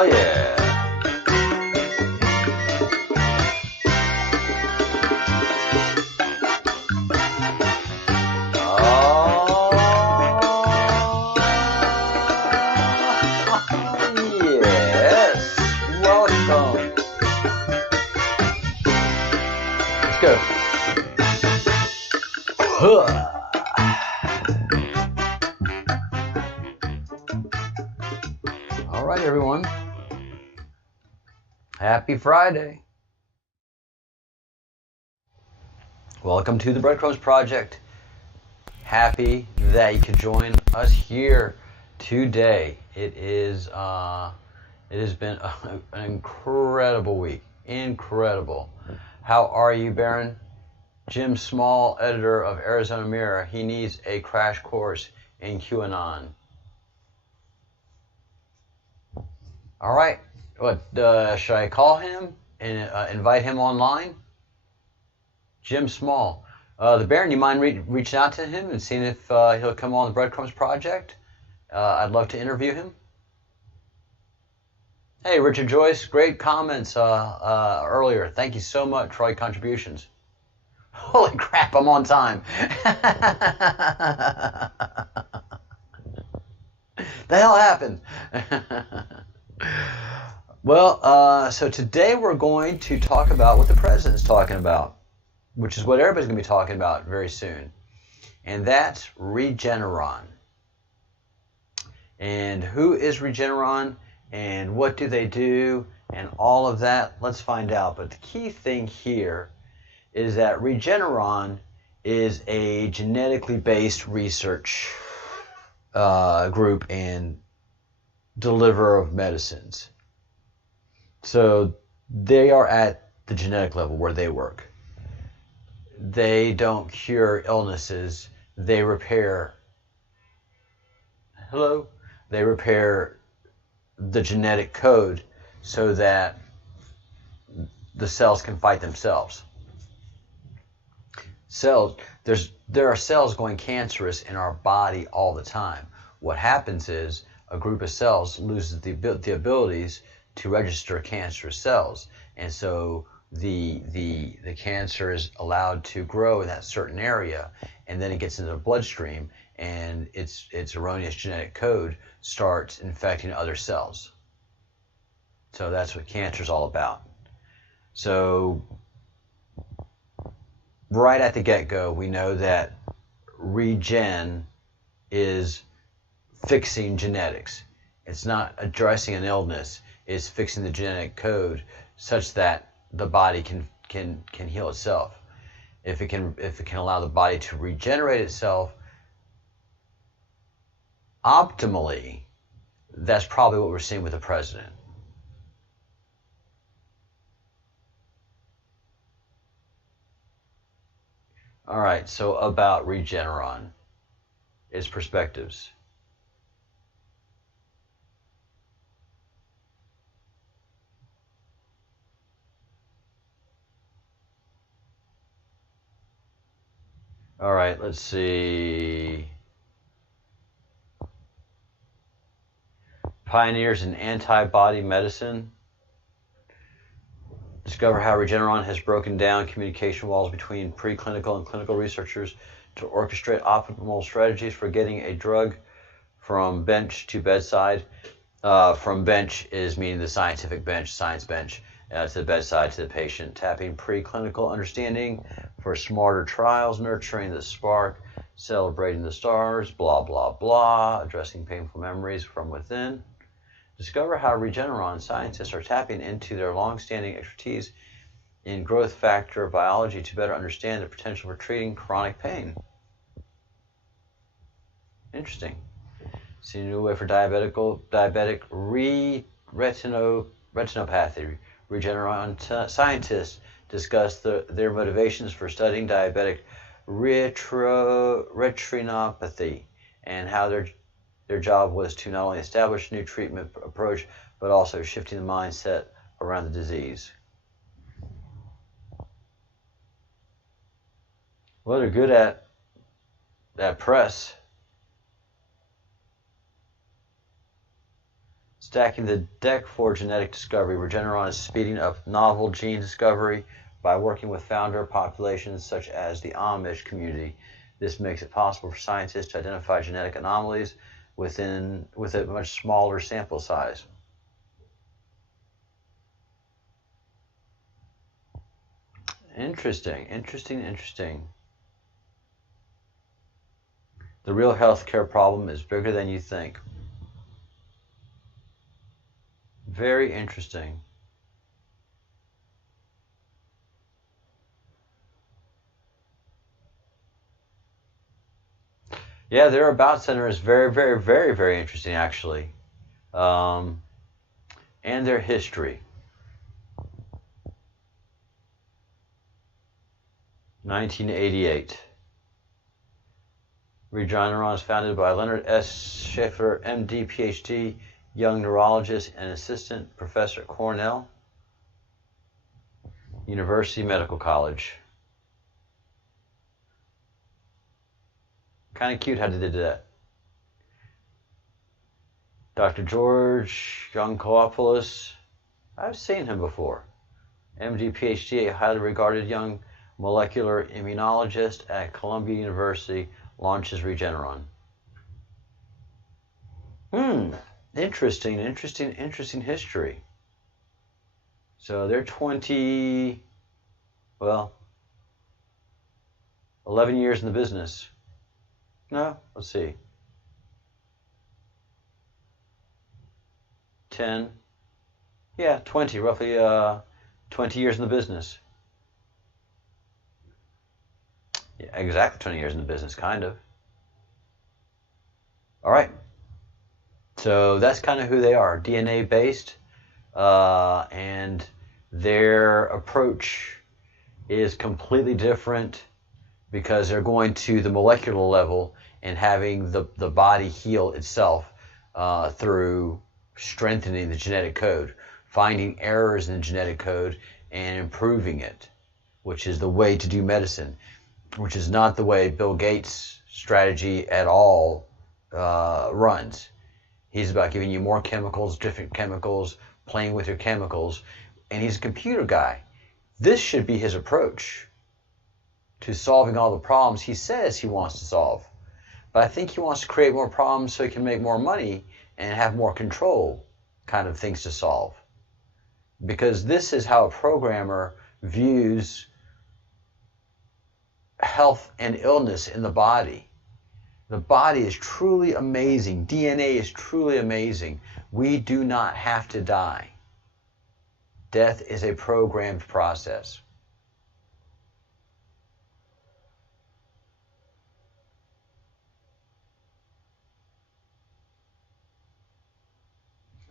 Oh yeah. Oh yes. Welcome. Let's go. All right, everyone. Happy Friday. Welcome to the Breadcrumbs Project. Happy that you could join us here today. It has been an incredible week. Incredible. How are you, Baron? Jim Small, editor of Arizona Mirror. He needs a crash course in QAnon. All right. What should I call him and invite him online? Jim Small. The Baron, you mind reaching out to him and seeing if he'll come on the Breadcrumbs Project? I'd love to interview him. Hey, Richard Joyce, great comments earlier. Thank you so much for all your contributions. Holy crap, I'm on time. The hell happened? Well, so today we're going to talk about what the president's talking about, which is what everybody's going to be talking about very soon. And that's Regeneron. And who is Regeneron? And what do they do? And all of that, let's find out. But the key thing here is that Regeneron is a genetically based research group and deliverer of medicines. So they are at the genetic level where they work. They don't cure illnesses. They repair. They repair the genetic code so that the cells can fight themselves. There are cells going cancerous in our body all the time. What happens is a group of cells loses the abilities to register cancerous cells, and so the cancer is allowed to grow in that certain area, and then it gets into the bloodstream, and its erroneous genetic code starts infecting other cells. So that's what cancer is all about. So right at the get-go, we know that regen is fixing genetics. It's not addressing an illness. It's fixing the genetic code such that the body can heal itself. If it can allow the body to regenerate itself optimally, that's probably what we're seeing with the president. All right, so about Regeneron, its perspectives. All right, let's see. Pioneers in antibody medicine. Discover how Regeneron has broken down communication walls between preclinical and clinical researchers to orchestrate optimal strategies for getting a drug from bench to bedside. From bench is meaning the scientific bench, science bench, to the bedside to the patient. Tapping preclinical understanding for smarter trials, nurturing the spark, celebrating the stars, blah, blah, blah, addressing painful memories from within. Discover how Regeneron scientists are tapping into their long-standing expertise in growth factor biology to better understand the potential for treating chronic pain. Interesting. See a new way for diabetic retinopathy. Regeneron scientists discuss their motivations for studying diabetic retinopathy and how their job was to not only establish a new treatment approach, but also shifting the mindset around the disease. Well, they're good at that press. Stacking the deck for genetic discovery, Regeneron is speeding up novel gene discovery by working with founder populations such as the Amish community. This makes it possible for scientists to identify genetic anomalies with a much smaller sample size. Interesting. The real healthcare problem is bigger than you think. Very interesting. Yeah, their About Center is very interesting, actually. And their history. 1988. Regeneron is founded by Leonard S. Schaefer, MD, PhD, young neurologist and assistant professor at Cornell University Medical College. Kind of cute how they did that. Dr. George Yankopoulos, I've seen him before. MD, PhD, a highly regarded young molecular immunologist at Columbia University, launches Regeneron. Interesting history. So they're 11 years in the business. No, let's see. 10. Yeah, 20, roughly 20 years in the business. Yeah, exactly 20 years in the business, kind of. All right. So that's kind of who they are, DNA based, and their approach is completely different because they're going to the molecular level and having the body heal itself through strengthening the genetic code, finding errors in the genetic code and improving it, which is the way to do medicine, which is not the way Bill Gates' strategy at all runs. He's about giving you more chemicals, different chemicals, playing with your chemicals, and he's a computer guy. This should be his approach to solving all the problems he says he wants to solve. But I think he wants to create more problems so he can make more money and have more control kind of things to solve. Because this is how a programmer views health and illness in the body. The body is truly amazing. DNA is truly amazing. We do not have to die. Death is a programmed process.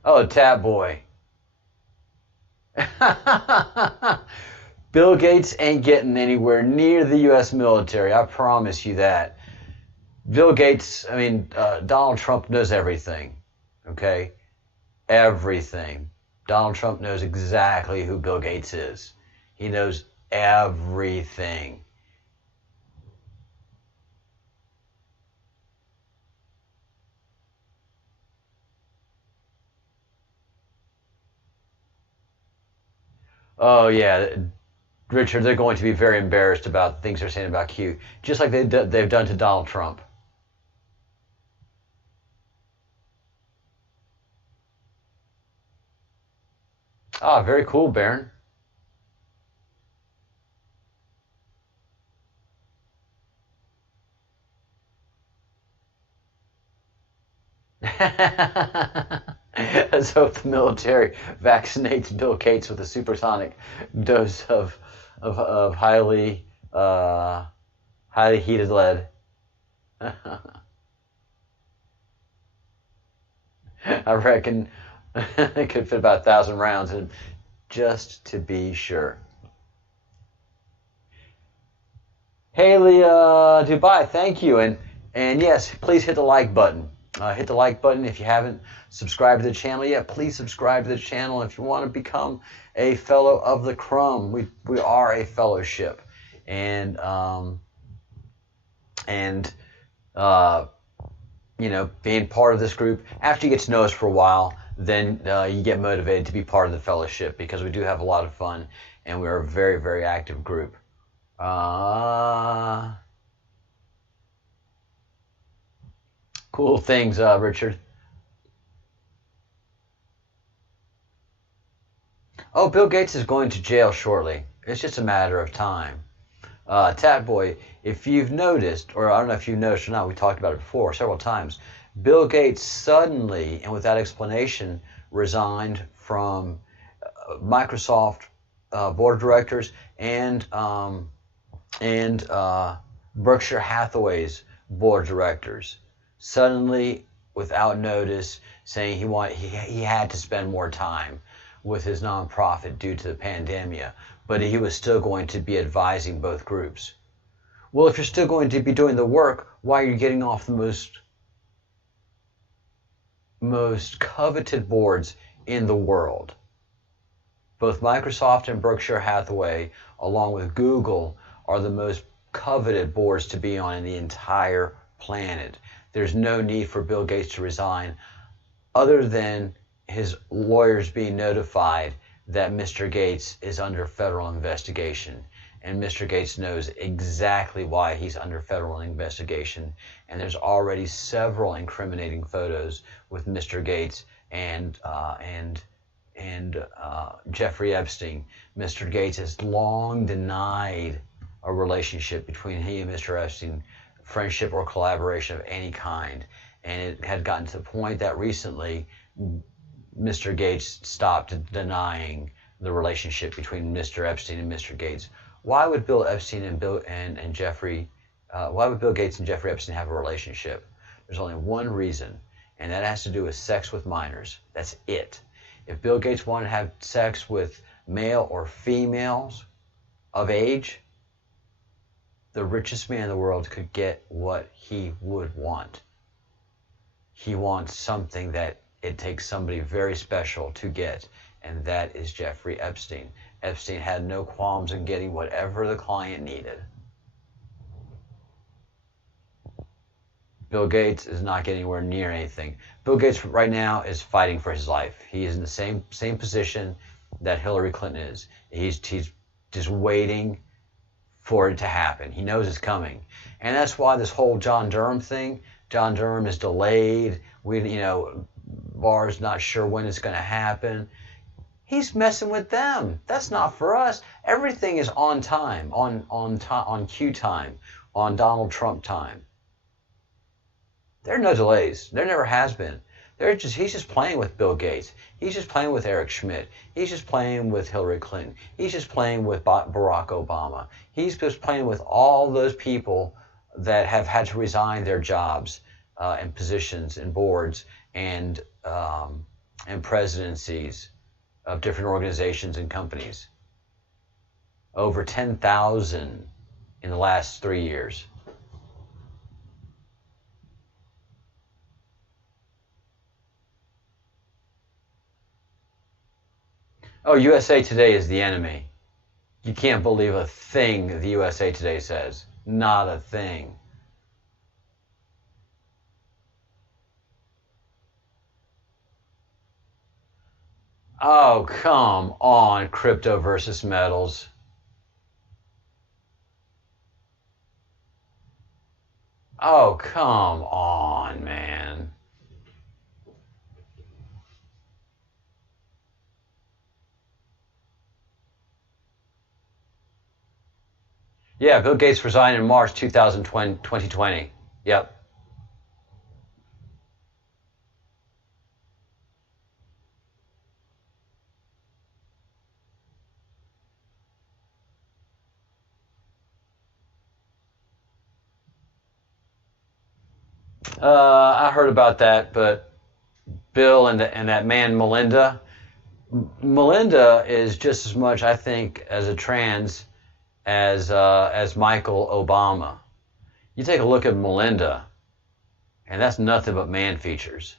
Oh, Tab Boy. Bill Gates ain't getting anywhere near the U.S. military. I promise you that. Bill Gates, Donald Trump knows everything, okay? Everything. Donald Trump knows exactly who Bill Gates is. He knows everything. Oh, yeah. Richard, they're going to be very embarrassed about things they're saying about Q, just like they've done to Donald Trump. Ah, very cool, Baron. Let's hope the military vaccinates Bill Gates with a supersonic dose of highly heated lead. I reckon it could fit about 1,000 rounds in, just to be sure. Haley Dubai, thank you, and yes, please hit the like button. Hit the like button if you haven't subscribed to the channel yet. Please subscribe to the channel if you want to become a fellow of the Crumb. We are a fellowship, and being part of this group, after you get to know us for a while, then you get motivated to be part of the fellowship, because we do have a lot of fun and we're a very, very active group. Cool things, Richard. Oh, Bill Gates is going to jail shortly. It's just a matter of time. Tatboy, if you've noticed, or I don't know if you've noticed or not, we talked about it before several times, Bill Gates suddenly and without explanation resigned from Microsoft board of directors and Berkshire Hathaway's board of directors. Suddenly, without notice, saying he had to spend more time with his nonprofit due to the pandemic, but he was still going to be advising both groups. Well, if you're still going to be doing the work, why are you getting off the most coveted boards in the world? Both Microsoft and Berkshire Hathaway, along with Google, are the most coveted boards to be on in the entire planet. There's no need for Bill Gates to resign, other than his lawyers being notified that Mr. Gates is under federal investigation. And Mr. Gates knows exactly why he's under federal investigation. And there's already several incriminating photos with Mr. Gates and Jeffrey Epstein. Mr. Gates has long denied a relationship between he and Mr. Epstein, friendship or collaboration of any kind. And it had gotten to the point that recently Mr. Gates stopped denying the relationship between Mr. Epstein and Mr. Gates. Why would Bill Epstein and Jeffrey, why would Bill Gates and Jeffrey Epstein have a relationship? There's only one reason, and that has to do with sex with minors. That's it. If Bill Gates wanted to have sex with male or females of age, the richest man in the world could get what he would want. He wants something that it takes somebody very special to get, and that is Jeffrey Epstein. Epstein had no qualms in getting whatever the client needed. Bill Gates is not getting anywhere near anything. Bill Gates right now is fighting for his life. He is in the same position that Hillary Clinton is. He's just waiting for it to happen. He knows it's coming. And that's why this whole John Durham thing, John Durham is delayed. Barr's not sure when it's going to happen. He's messing with them. That's not for us. Everything is on time, on Q time, on Donald Trump time. There are no delays. There never has been. He's just playing with Bill Gates. He's just playing with Eric Schmidt. He's just playing with Hillary Clinton. He's just playing with Barack Obama. He's just playing with all those people that have had to resign their jobs and positions and boards and presidencies of different organizations and companies. Over 10,000 in the last 3 years. Oh, USA Today is the enemy. You can't believe a thing the USA Today says. Not a thing. Oh, come on, crypto versus metals. Oh, come on, man. Yeah, Bill Gates resigned in March 2020. Yep. I heard about that, but Bill and that man Melinda is just as much, I think, as a trans as Michael Obama. You take a look at Melinda, and that's nothing but man features.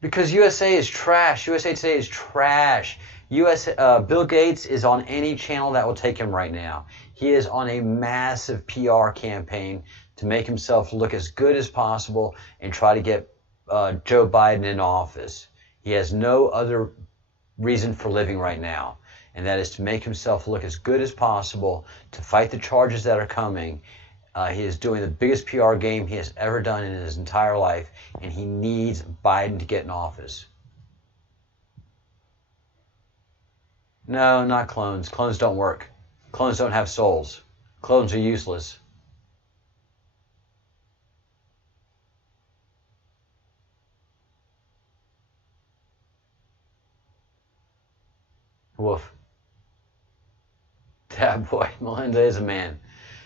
Because USA is trash. USA Today is trash. Bill Gates is on any channel that will take him right now. He is on a massive PR campaign to make himself look as good as possible and try to get Joe Biden in office. He has no other reason for living right now, and that is to make himself look as good as possible, to fight the charges that are coming. He is doing the biggest PR game he has ever done in his entire life, and he needs Biden to get in office. No, not clones. Clones don't work. Clones don't have souls. Clones are useless. Woof. That boy, Melinda is a man.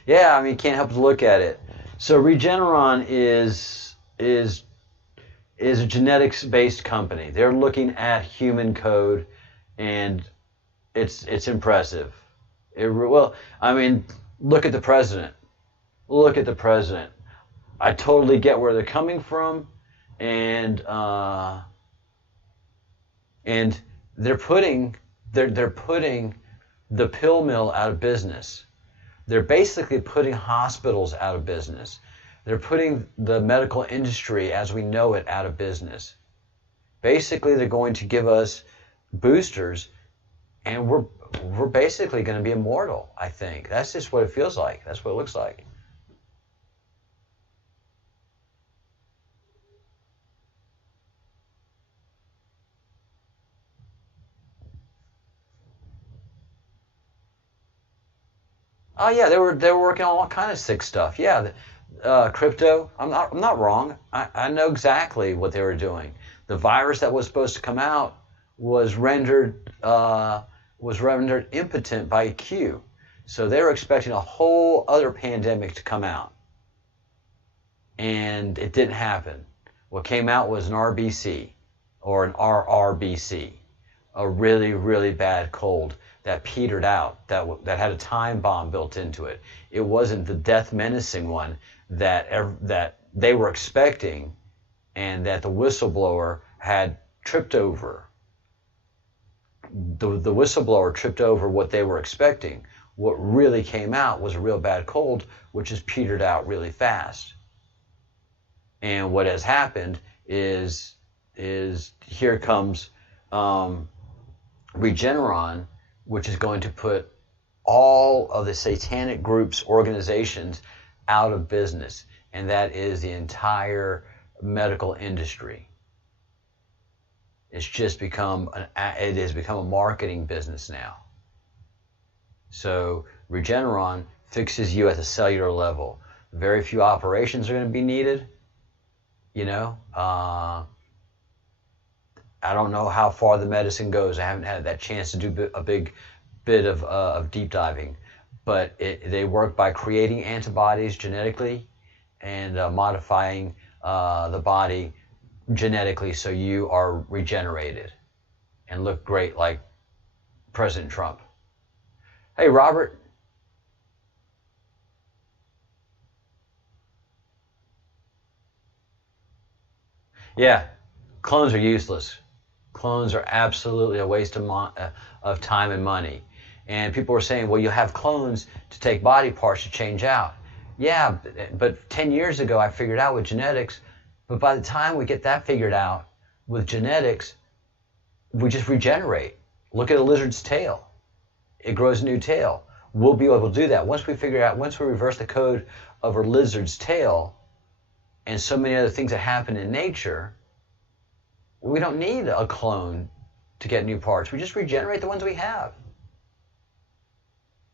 Yeah, I mean, can't help but look at it. So Regeneron is a genetics-based company. They're looking at human code, and it's impressive. Well, I mean, look at the president. Look at the president. I totally get where they're coming from, and they're putting the pill mill out of business. They're basically putting hospitals out of business. They're putting the medical industry as we know it out of business. Basically, they're going to give us boosters, and we're basically going to be immortal, I think. That's just what it feels like. That's what it looks like. Oh yeah, they were working on all kind of sick stuff. Yeah, crypto. I'm not wrong. I know exactly what they were doing. The virus that was supposed to come out was rendered impotent by Q. So they were expecting a whole other pandemic to come out, and it didn't happen. What came out was an RBC or an RRBC, a really, really bad cold that petered out, that had a time bomb built into it. It wasn't the death menacing one that they were expecting, and that the whistleblower had tripped over. The whistleblower tripped over what they were expecting. What really came out was a real bad cold, which has petered out really fast. And what has happened is here comes Regeneron, which is going to put all of the satanic groups, organizations out of business, and that is the entire medical industry. It's just become it has become a marketing business now. So Regeneron fixes you at the cellular level. Very few operations are going to be needed. You know, I don't know how far the medicine goes. I haven't had that chance to do a big bit of deep diving, but they work by creating antibodies genetically and modifying the body genetically so you are regenerated and look great like President Trump. Hey, Robert. Yeah, clones are useless. Clones are absolutely a waste of time and money. And people were saying, well, you have clones to take body parts to change out. Yeah, but 10 years ago I figured out with genetics, but by the time we get that figured out with genetics, we just regenerate. Look at a lizard's tail. It grows a new tail. We'll be able to do that. Once we reverse the code of a lizard's tail and so many other things that happen in nature, we don't need a clone to get new parts. We just regenerate the ones we have.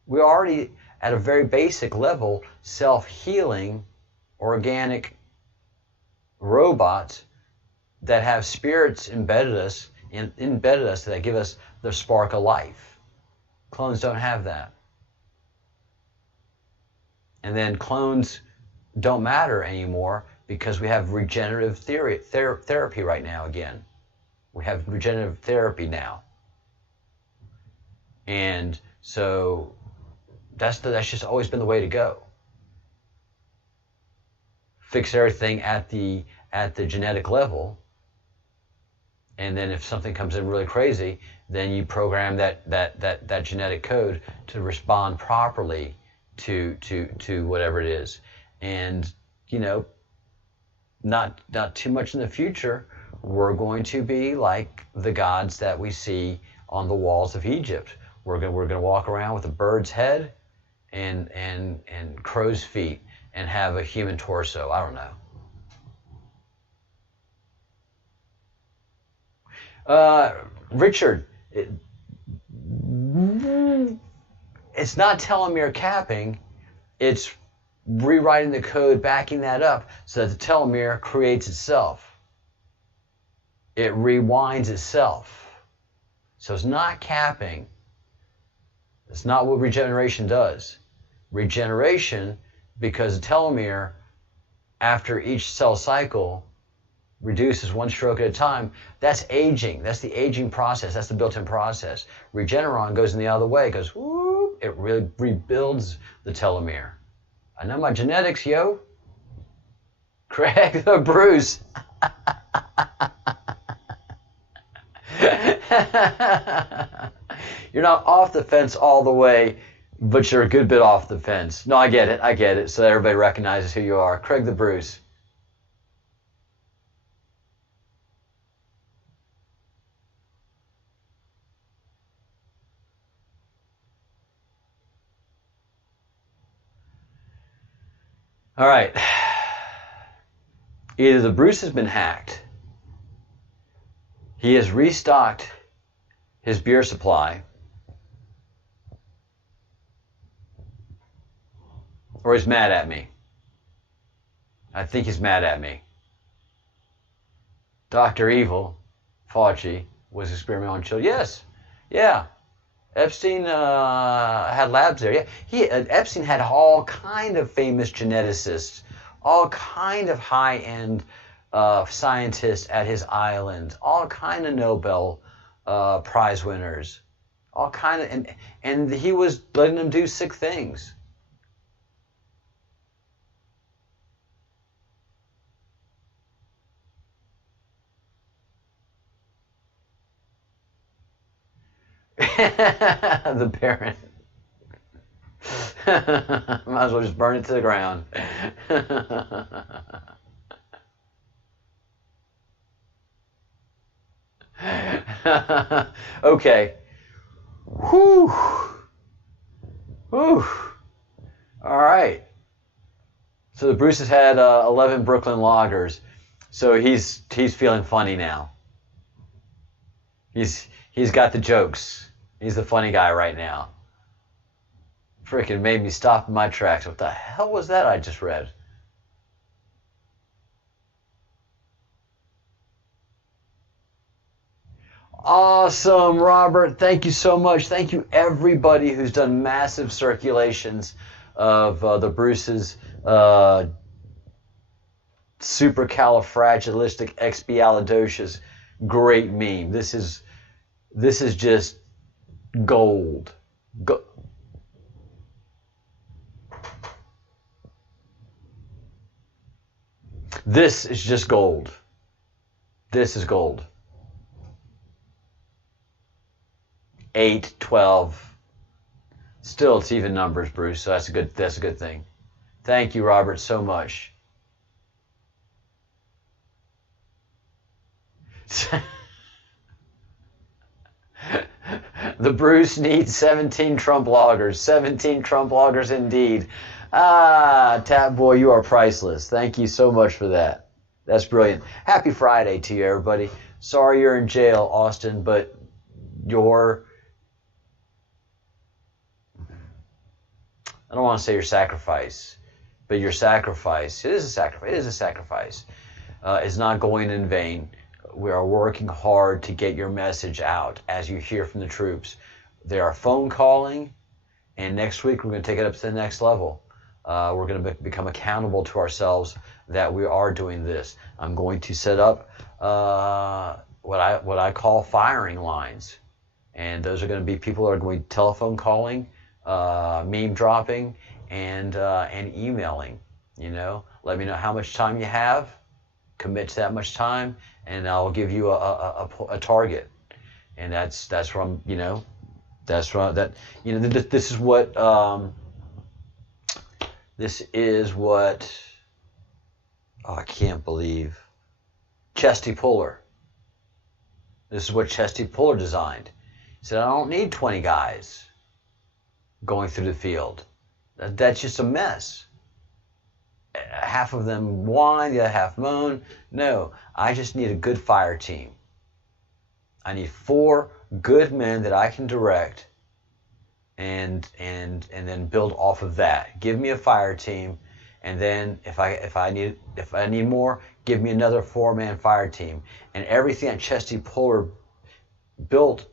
We're already at a very basic level self-healing organic robots that have spirits embedded us that give us the spark of life. Clones don't have that. And then clones don't matter anymore because we have regenerative therapy right now again. We have regenerative therapy now. And so that's just always been the way to go. Fix everything at the genetic level, and then if something comes in really crazy, then you program that genetic code to respond properly to whatever it is. And you know, not too much in the future, we're going to be like the gods that we see on the walls of Egypt. We're going to walk around with a bird's head and crow's feet and have a human torso. I don't know. Richard, it's not telomere capping. It's rewriting the code, backing that up so that the telomere creates itself. It rewinds itself. So it's not capping. It's not what regeneration does. Regeneration, because the telomere, after each cell cycle, reduces one stroke at a time, that's aging. That's the aging process. That's the built-in process. Regeneron goes in the other way, goes, whoop, it rebuilds the telomere. I know my genetics, yo. Craig the Bruce. You're not off the fence all the way, but you're a good bit off the fence. No, I get it. So that everybody recognizes who you are. Craig the Bruce. All right. Either the Bruce has been hacked, he has restocked his beer supply, or he's mad at me. I think he's mad at me. Dr. Evil, Fauci, was experimenting on children. Yes. Yeah. Epstein had labs there. Yeah, Epstein had all kind of famous geneticists, all kind of high-end scientists at his island, all kind of Nobel Prize winners, all kind of, and he was letting them do sick things. The Baron. Might as well just burn it to the ground. Okay. Whew. Whew. All right. So the Bruce has had 11 Brooklyn Lagers, so he's feeling funny now. He's got the jokes. He's the funny guy right now. Freaking made me stop in my tracks. What the hell was that I just read? Awesome, Robert. Thank you so much. Thank you, everybody who's done massive circulations of the Bruce's supercalifragilisticexpialidocious great meme. This is just gold. This is just gold. This is gold. 8, 12. Still, it's even numbers, Bruce. So that's a good thing. Thank you, Robert, so much. The Bruce needs 17 Trump loggers. 17 Trump loggers indeed. Ah, Tap Boy, you are priceless. Thank you so much for that. That's brilliant. Happy Friday to you, everybody. Sorry you're in jail, Austin, but I don't want to say your sacrifice, but your sacrifice, it is a sacrifice, is not going in vain. We are working hard to get your message out as you hear from the troops. They are phone calling, and next week we're going to take it up to the next level. We're going to become accountable to ourselves that we are doing this. I'm going to set up what I call firing lines, and those are going to be people that are going to telephone calling, meme dropping, and emailing. Let me know how much time you have, commit to that much time, and I'll give you a target. And that's from this is what Oh, I can't believe. Chesty Puller. This is what Chesty Puller designed. He said, I don't need 20 guys going through the field. That's just a mess. Half of them whine, the other half moan. No, I just need a good fire team. I need 4 good men that I can direct and then build off of that. Give me a fire team, and then if I need more, give me another 4-man fire team. And everything that Chesty Puller built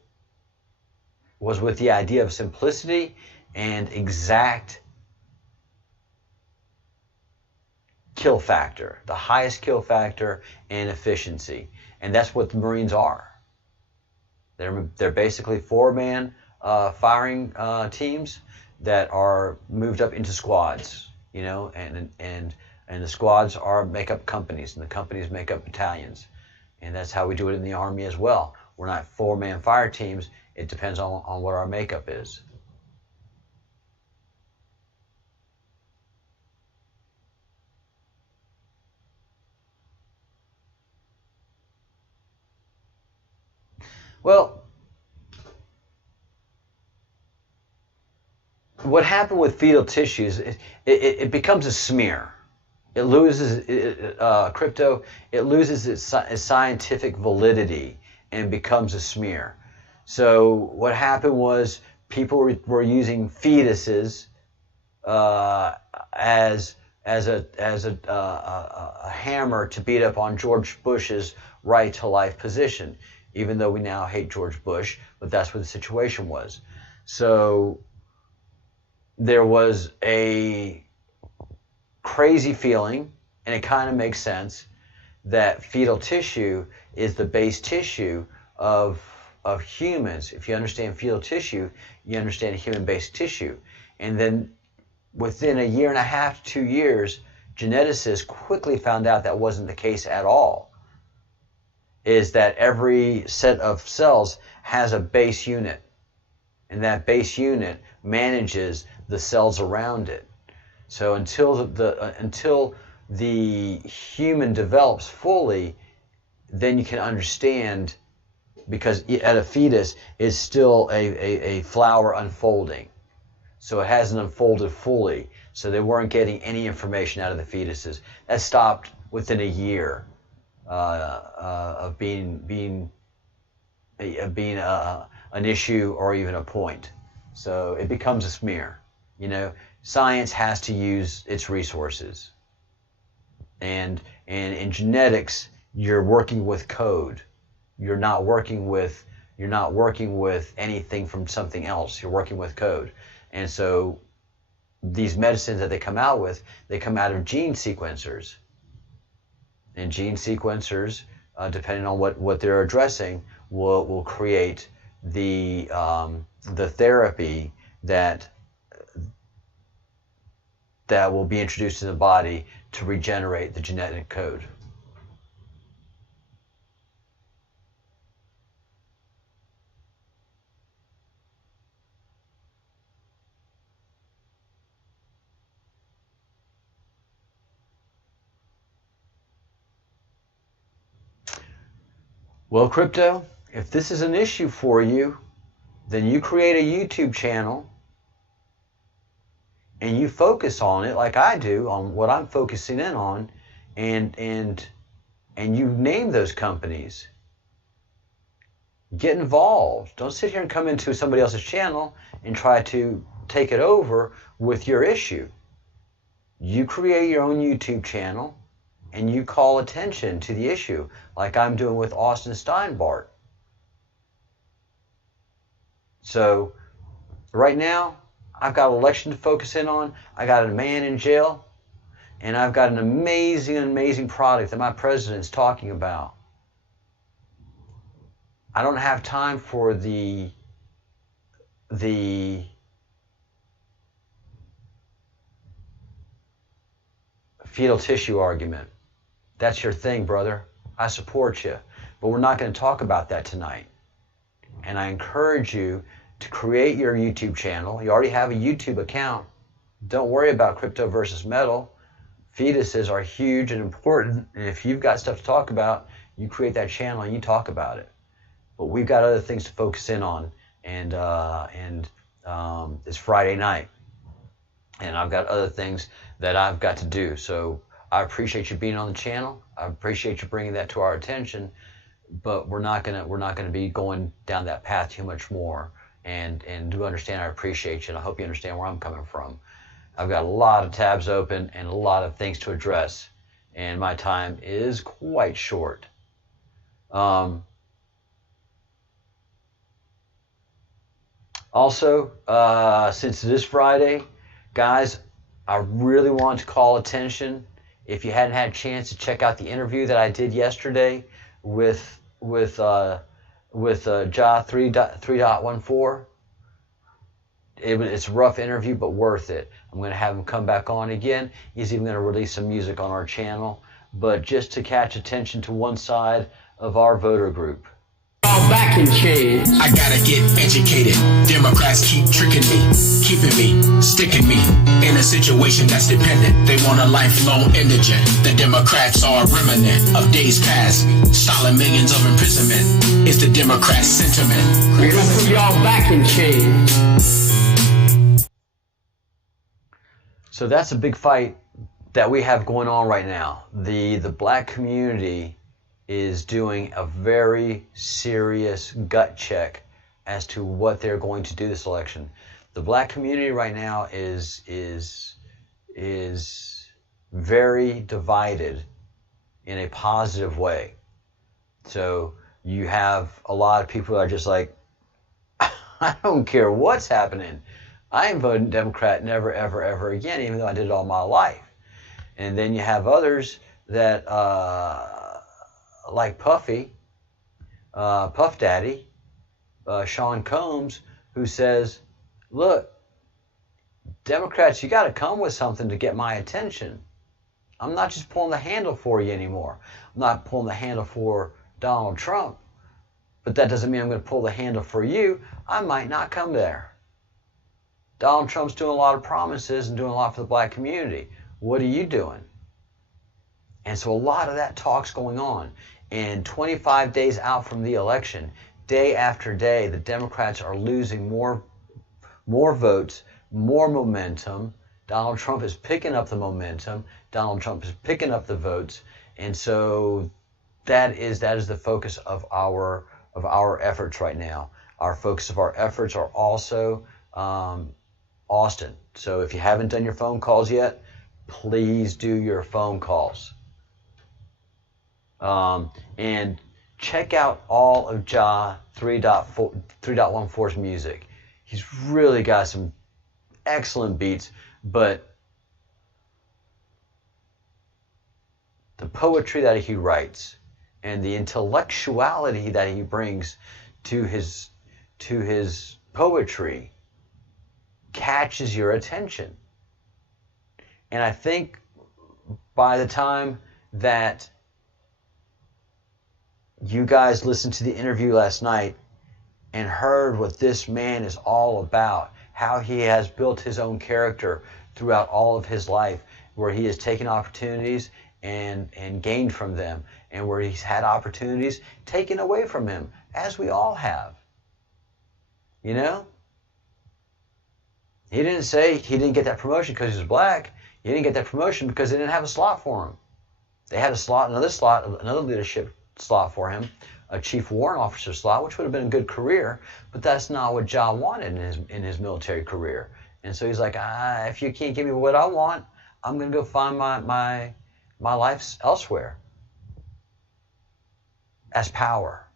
was with the idea of simplicity and exact kill factor, the highest kill factor and efficiency. And that's what the Marines are. They're basically 4-man firing teams that are moved up into squads, you know, and the squads make up companies, and the companies make up battalions. And that's how we do it in the Army as well. We're not 4-man fire teams. It depends on what our makeup is. Well, what happened with fetal tissues, it becomes a smear. It loses crypto. It loses its scientific validity and becomes a smear. So what happened was people were using fetuses as a hammer to beat up on George Bush's right to life position. Even though we now hate George Bush, but that's what the situation was. So there was a crazy feeling, and it kind of makes sense, that fetal tissue is the base tissue of humans. If you understand fetal tissue, you understand human-based tissue. And then within 1.5 to 2 years, geneticists quickly found out that wasn't the case at all. Is that every set of cells has a base unit, and that base unit manages the cells around it. So until the human develops fully, then you can understand, because at a fetus is still a flower unfolding. So it hasn't unfolded fully. So they weren't getting any information out of the fetuses. That stopped within a year of being an issue or even a point. So it becomes a smear. You know, science has to use its resources. And in genetics, you're working with code. You're not working with anything from something else. You're working with code. And so these medicines that they come out with, they come out of gene sequencers. And gene sequencers, depending on what they're addressing, will create the therapy that will be introduced in the body to regenerate the genetic code. Well, crypto, if this is an issue for you, then you create a YouTube channel and you focus on it like I do, on what I'm focusing in on, and you name those companies. Get involved. Don't sit here and come into somebody else's channel and try to take it over with your issue. You create your own YouTube channel and you call attention to the issue, like I'm doing with Austin Steinbart. So right now, I've got an election to focus in on. I got a man in jail, and I've got an amazing product that my president's talking about. I don't have time for the fetal tissue argument. That's your thing, brother. I support you. But we're not going to talk about that tonight. And I encourage you to create your YouTube channel. You already have a YouTube account. Don't worry about crypto versus metal. fetuses are huge and important, and if you've got stuff to talk about, you create that channel and you talk about it. But we've got other things to focus in on, and it's Friday night, and I've got other things that I've got to do. So I appreciate you being on the channel. I appreciate you bringing that to our attention, but we're not gonna be going down that path too much more. And do understand, I appreciate you, and I hope you understand where I'm coming from. I've got a lot of tabs open and a lot of things to address, and my time is quite short. Also, since it is Friday, guys, I really want to call attention. If you hadn't had a chance to check out the interview that I did yesterday with Ja 3.14, it's a rough interview, but worth it. I'm going to have him come back on again. He's even going to release some music on our channel, but just to catch attention to one side of our voter group. Back in chains. I gotta get educated. Democrats keep tricking me, keeping me, sticking me in a situation that's dependent. They want a lifelong indigent. The Democrats are a remnant of days past, stalling millions of imprisonment. It's the Democrats' sentiment. We're gonna put y'all back in chains. So that's a big fight that we have going on right now. The black community is doing a very serious gut check as to what they're going to do this election. The black community right now is very divided in a positive way. So you have a lot of people that are just like, I don't care what's happening. I ain't voting Democrat never, ever, ever again, even though I did it all my life. And then you have others that like Puffy, Puff Daddy, Sean Combs, who says, look, Democrats, you got to come with something to get my attention. I'm not just pulling the handle for you anymore. I'm not pulling the handle for Donald Trump, but that doesn't mean I'm going to pull the handle for you. I might not come there. Donald Trump's doing a lot of promises and doing a lot for the black community. What are you doing? And so a lot of that talk's going on. And 25 days out from the election, day after day, the Democrats are losing more votes, more momentum. Donald Trump is picking up the momentum. Donald Trump is picking up the votes. And so that is the focus of our efforts right now. Our focus of our efforts are also Austin. So if you haven't done your phone calls yet, please do your phone calls. And check out all of Ja 3.14's music. He's really got some excellent beats, but the poetry that he writes and the intellectuality that he brings to his poetry catches your attention. And I think by the time that you guys listened to the interview last night and heard what this man is all about, how he has built his own character throughout all of his life, where he has taken opportunities and gained from them, and where he's had opportunities taken away from him, as we all have. You know? He didn't say he didn't get that promotion because he was black. He didn't get that promotion because they didn't have a slot for him. They had another leadership slot for him, a chief warrant officer slot, which would have been a good career, but that's not what Ja wanted in his military career. And so he's like, if you can't give me what I want, I'm going to go find my life elsewhere as power.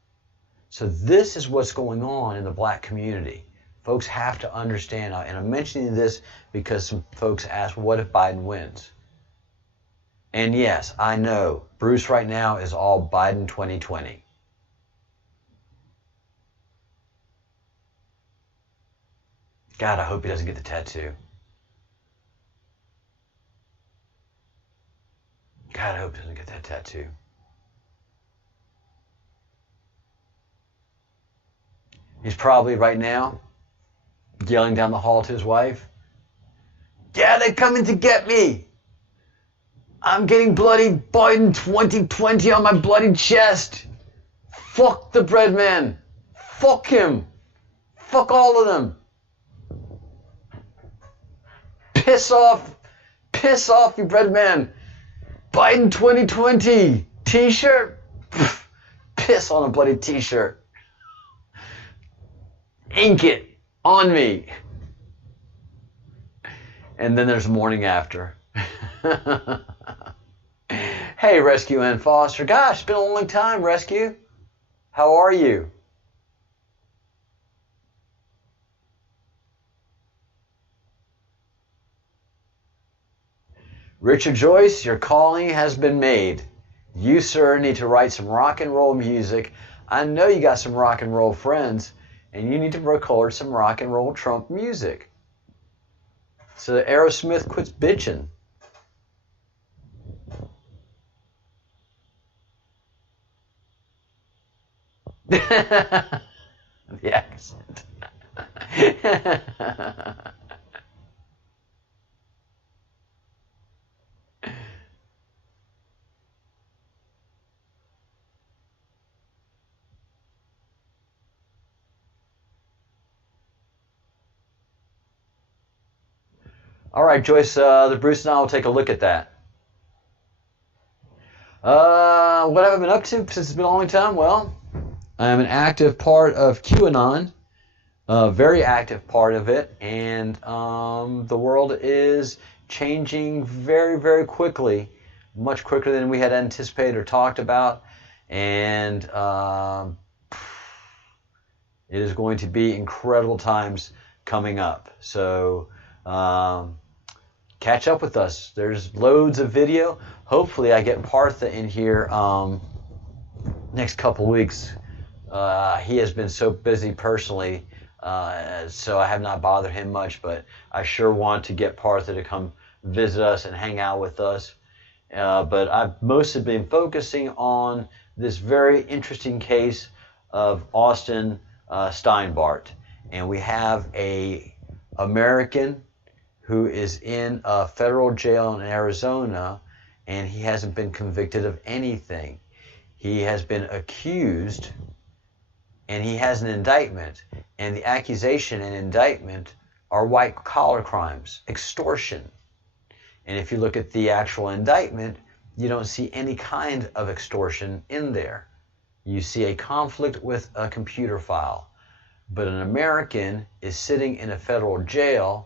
So this is what's going on in the black community. Folks have to understand, and I'm mentioning this because some folks ask, what if Biden wins? And yes, I know, Bruce right now is all Biden 2020. God, I hope he doesn't get the tattoo. God, I hope he doesn't get that tattoo. He's probably right now yelling down the hall to his wife, yeah, they're coming to get me. I'm getting bloody Biden 2020 on my bloody chest. Fuck the bread man. Fuck him. Fuck all of them. Piss off. Piss off, you bread man. Biden 2020 t-shirt. Piss on a bloody t-shirt. Ink it on me. And then there's morning after. Hey, Rescue and Foster. Gosh, it's been a long time, Rescue. How are you? Richard Joyce, your calling has been made. You, sir, need to write some rock and roll music. I know you got some rock and roll friends, and you need to record some rock and roll Trump music. So that Aerosmith quits bitching. The accent. All right, Joyce, the Bruce and I will take a look at that. What have I been up to since it's been a long time? Well, I'm an active part of QAnon, a very active part of it, and the world is changing very, very quickly, much quicker than we had anticipated or talked about, and it is going to be incredible times coming up. So catch up with us. There's loads of video. Hopefully I get Partha in here next couple weeks. He has been so busy personally, so I have not bothered him much, but I sure want to get Partha to come visit us and hang out with us. But I've mostly been focusing on this very interesting case of Austin Steinbart. And we have a American who is in a federal jail in Arizona, and he hasn't been convicted of anything. He has been accused, and he has an indictment, and the accusation and indictment are white-collar crimes, extortion. And if you look at the actual indictment, you don't see any kind of extortion in there. You see a conflict with a computer file. But an American is sitting in a federal jail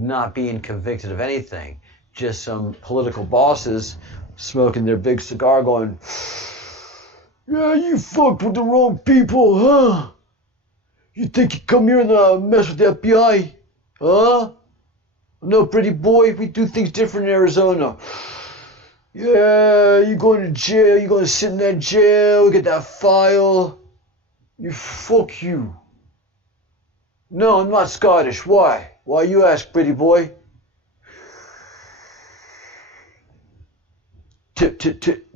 not being convicted of anything. Just some political bosses smoking their big cigar going, yeah, you fucked with the wrong people, huh? You think you come here and mess with the FBI? Huh? No, pretty boy, we do things different in Arizona. Yeah, you're going to jail, you're going to sit in that jail, get that file. You fuck you. No, I'm not Scottish. Why? Why you ask, pretty boy? Tip, tip, tip.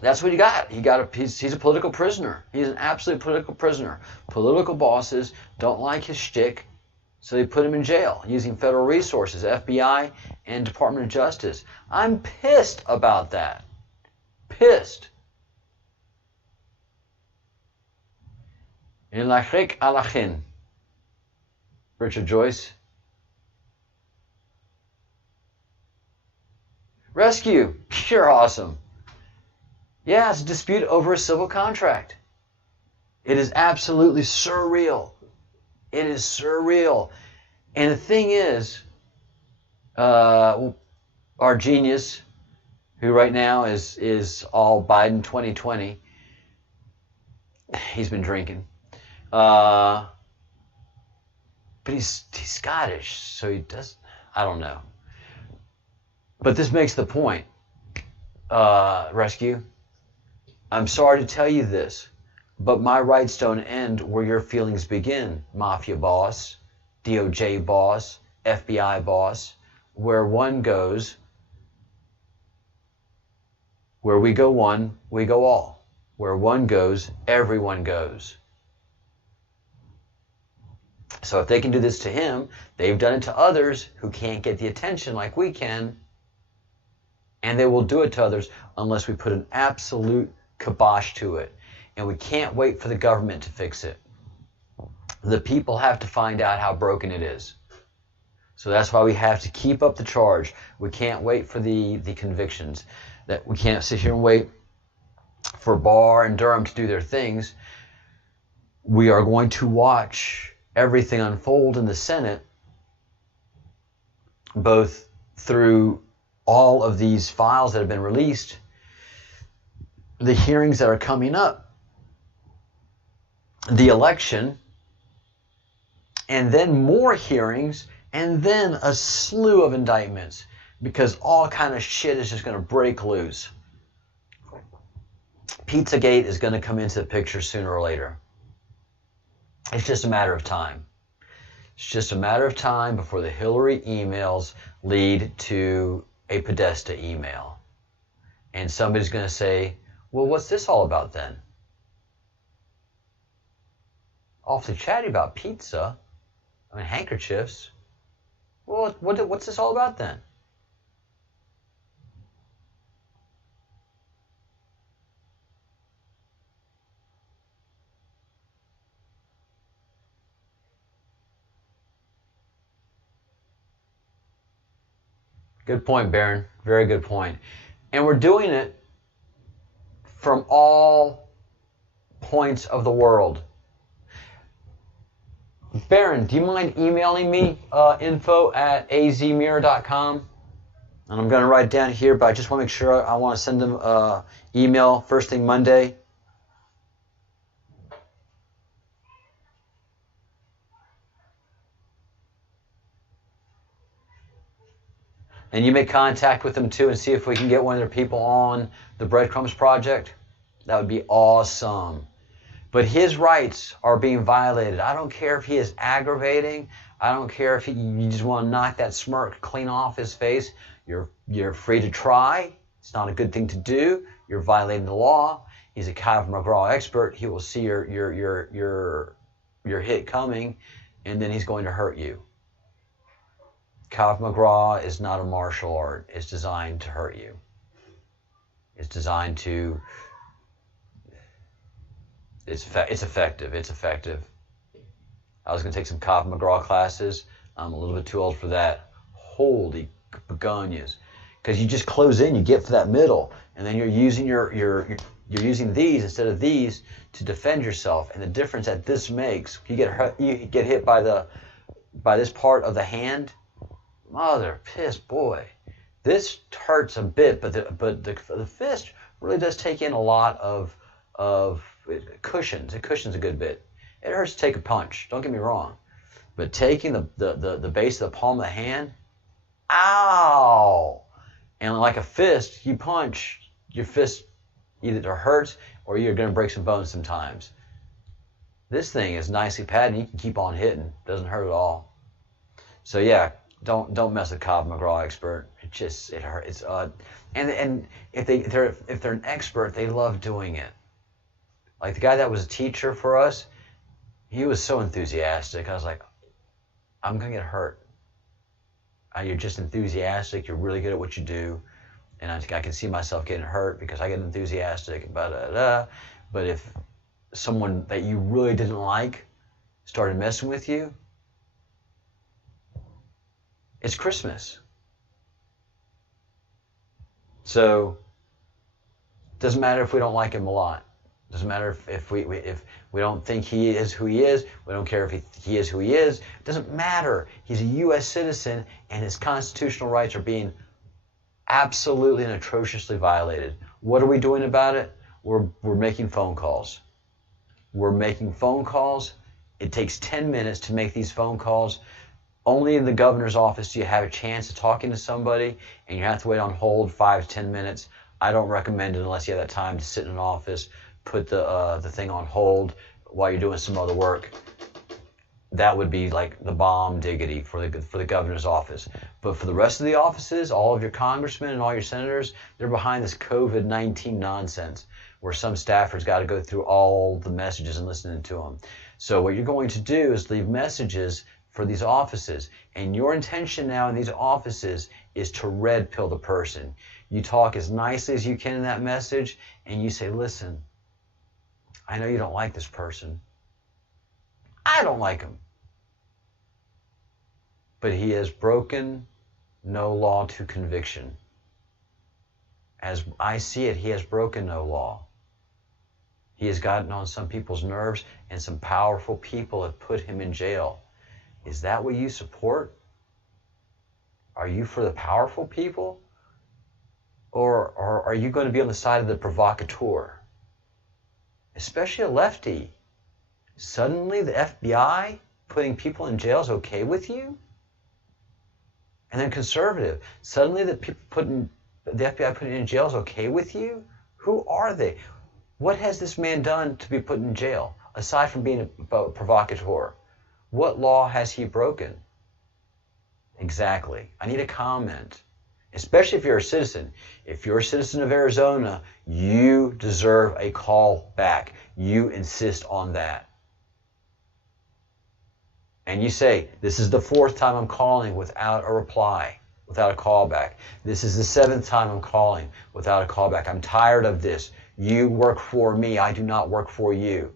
That's what you got. He's a political prisoner. He's an absolute political prisoner. Political bosses don't like his shtick, so they put him in jail using federal resources, FBI and Department of Justice. I'm pissed about that. Pissed. In la chik alachin. Richard Joyce. Rescue. You're awesome. Yeah, it's a dispute over a civil contract. It is absolutely surreal. It is surreal. And the thing is, our genius, who right now is all Biden 2020, he's been drinking. But he's Scottish, so he does, I don't know. But this makes the point, Rescue. I'm sorry to tell you this, but my rights don't end where your feelings begin, Mafia boss, DOJ boss, FBI boss. Where one goes, where we go one, we go all. Where one goes, everyone goes. So if they can do this to him, they've done it to others who can't get the attention like we can, and they will do it to others unless we put an absolute kibosh to it. And we can't wait for the government to fix it. The people have to find out how broken it is. So that's why we have to keep up the charge. We can't wait for the convictions. That we can't sit here and wait for Barr and Durham to do their things. We are going to watch everything unfold in the Senate, both through all of these files that have been released, the hearings that are coming up, the election, and then more hearings, and then a slew of indictments, because all kind of shit is just going to break loose. Pizzagate is going to come into the picture sooner or later. It's just a matter of time. It's just a matter of time before the Hillary emails lead to a Podesta email. And somebody's going to say, well, what's this all about then? Awfully chatty about pizza. I mean, handkerchiefs. Well, what's this all about then? Good point, Baron. Very good point. And we're doing it from all points of the world. Baron, do you mind emailing me info@azmirror.com? And I'm going to write it down here, but I just want to make sure I want to send them email first thing Monday. And you make contact with them too and see if we can get one of their people on the Breadcrumbs project. That would be awesome. But his rights are being violated. I don't care if he is aggravating. I don't care if you just want to knock that smirk clean off his face. You're free to try. It's not a good thing to do. You're violating the law. He's a Kyle McGraw expert. He will see your hit coming, and then he's going to hurt you. Kyle McGraw is not a martial art. It's designed to hurt you. It's designed to... It's effective. It's effective. I was going to take some Kyle McGraw classes. I'm a little bit too old for that. Holy begonias. Because you just close in, you get for that middle, and then you're using you're using these instead of these to defend yourself. And the difference that this makes, you get hit by this part of the hand. Mother piss, boy, this hurts a bit, but the fist really does take in a lot of it cushions. It cushions a good bit. It hurts to take a punch. Don't get me wrong, but taking the base of the palm of the hand, ow! And like a fist, you punch, your fist either hurts or you're going to break some bones sometimes. This thing is nicely padded. You can keep on hitting. Doesn't hurt at all. So yeah. Don't mess with Cobb McGraw expert. It hurts. And if they're an expert, they love doing it. Like the guy that was a teacher for us, he was so enthusiastic. I was like, I'm gonna get hurt. You're just enthusiastic. You're really good at what you do, and I can see myself getting hurt because I get enthusiastic. But if someone that you really didn't like started messing with you, it's Christmas. So it doesn't matter if we don't like him a lot. It doesn't matter if we don't think he is who he is. We don't care if he is who he is. It doesn't matter. He's a U.S. citizen, and his constitutional rights are being absolutely and atrociously violated. What are we doing about it? We're making phone calls. We're making phone calls. It takes 10 minutes to make these phone calls. Only in the governor's office do you have a chance of talking to somebody, and you have to wait on hold 5 to 10 minutes. I don't recommend it unless you have that time to sit in an office, put the thing on hold while you're doing some other work. that would be like the bomb diggity for the governor's office. But for the rest of the offices, all of your congressmen and all your senators, they're behind this COVID-19 nonsense where some staffers got to go through all the messages and listening to them. So what you're going to do is leave messages for these offices. And your intention now in these offices is to red pill the person. You talk as nicely as you can in that message, and you say, listen, I know you don't like this person. I don't like him. But he has broken no law to conviction. As I see it, he has broken no law. He has gotten on some people's nerves, and some powerful people have put him in jail. Is that what you support? Are you for the powerful people? Or are you going to be on the side of the provocateur? Especially a lefty. Suddenly the FBI putting people in jail is okay with you? And then conservative. Suddenly the FBI putting in jail is okay with you? Who are they? What has this man done to be put in jail, aside from being a provocateur? What law has he broken? Exactly. I need a comment. Especially if you're a citizen. If you're a citizen of Arizona, you deserve a call back. You insist on that. And you say, this is the 4th time I'm calling without a reply, without a callback. This is the 7th time I'm calling without a callback. I'm tired of this. You work for me. I do not work for you.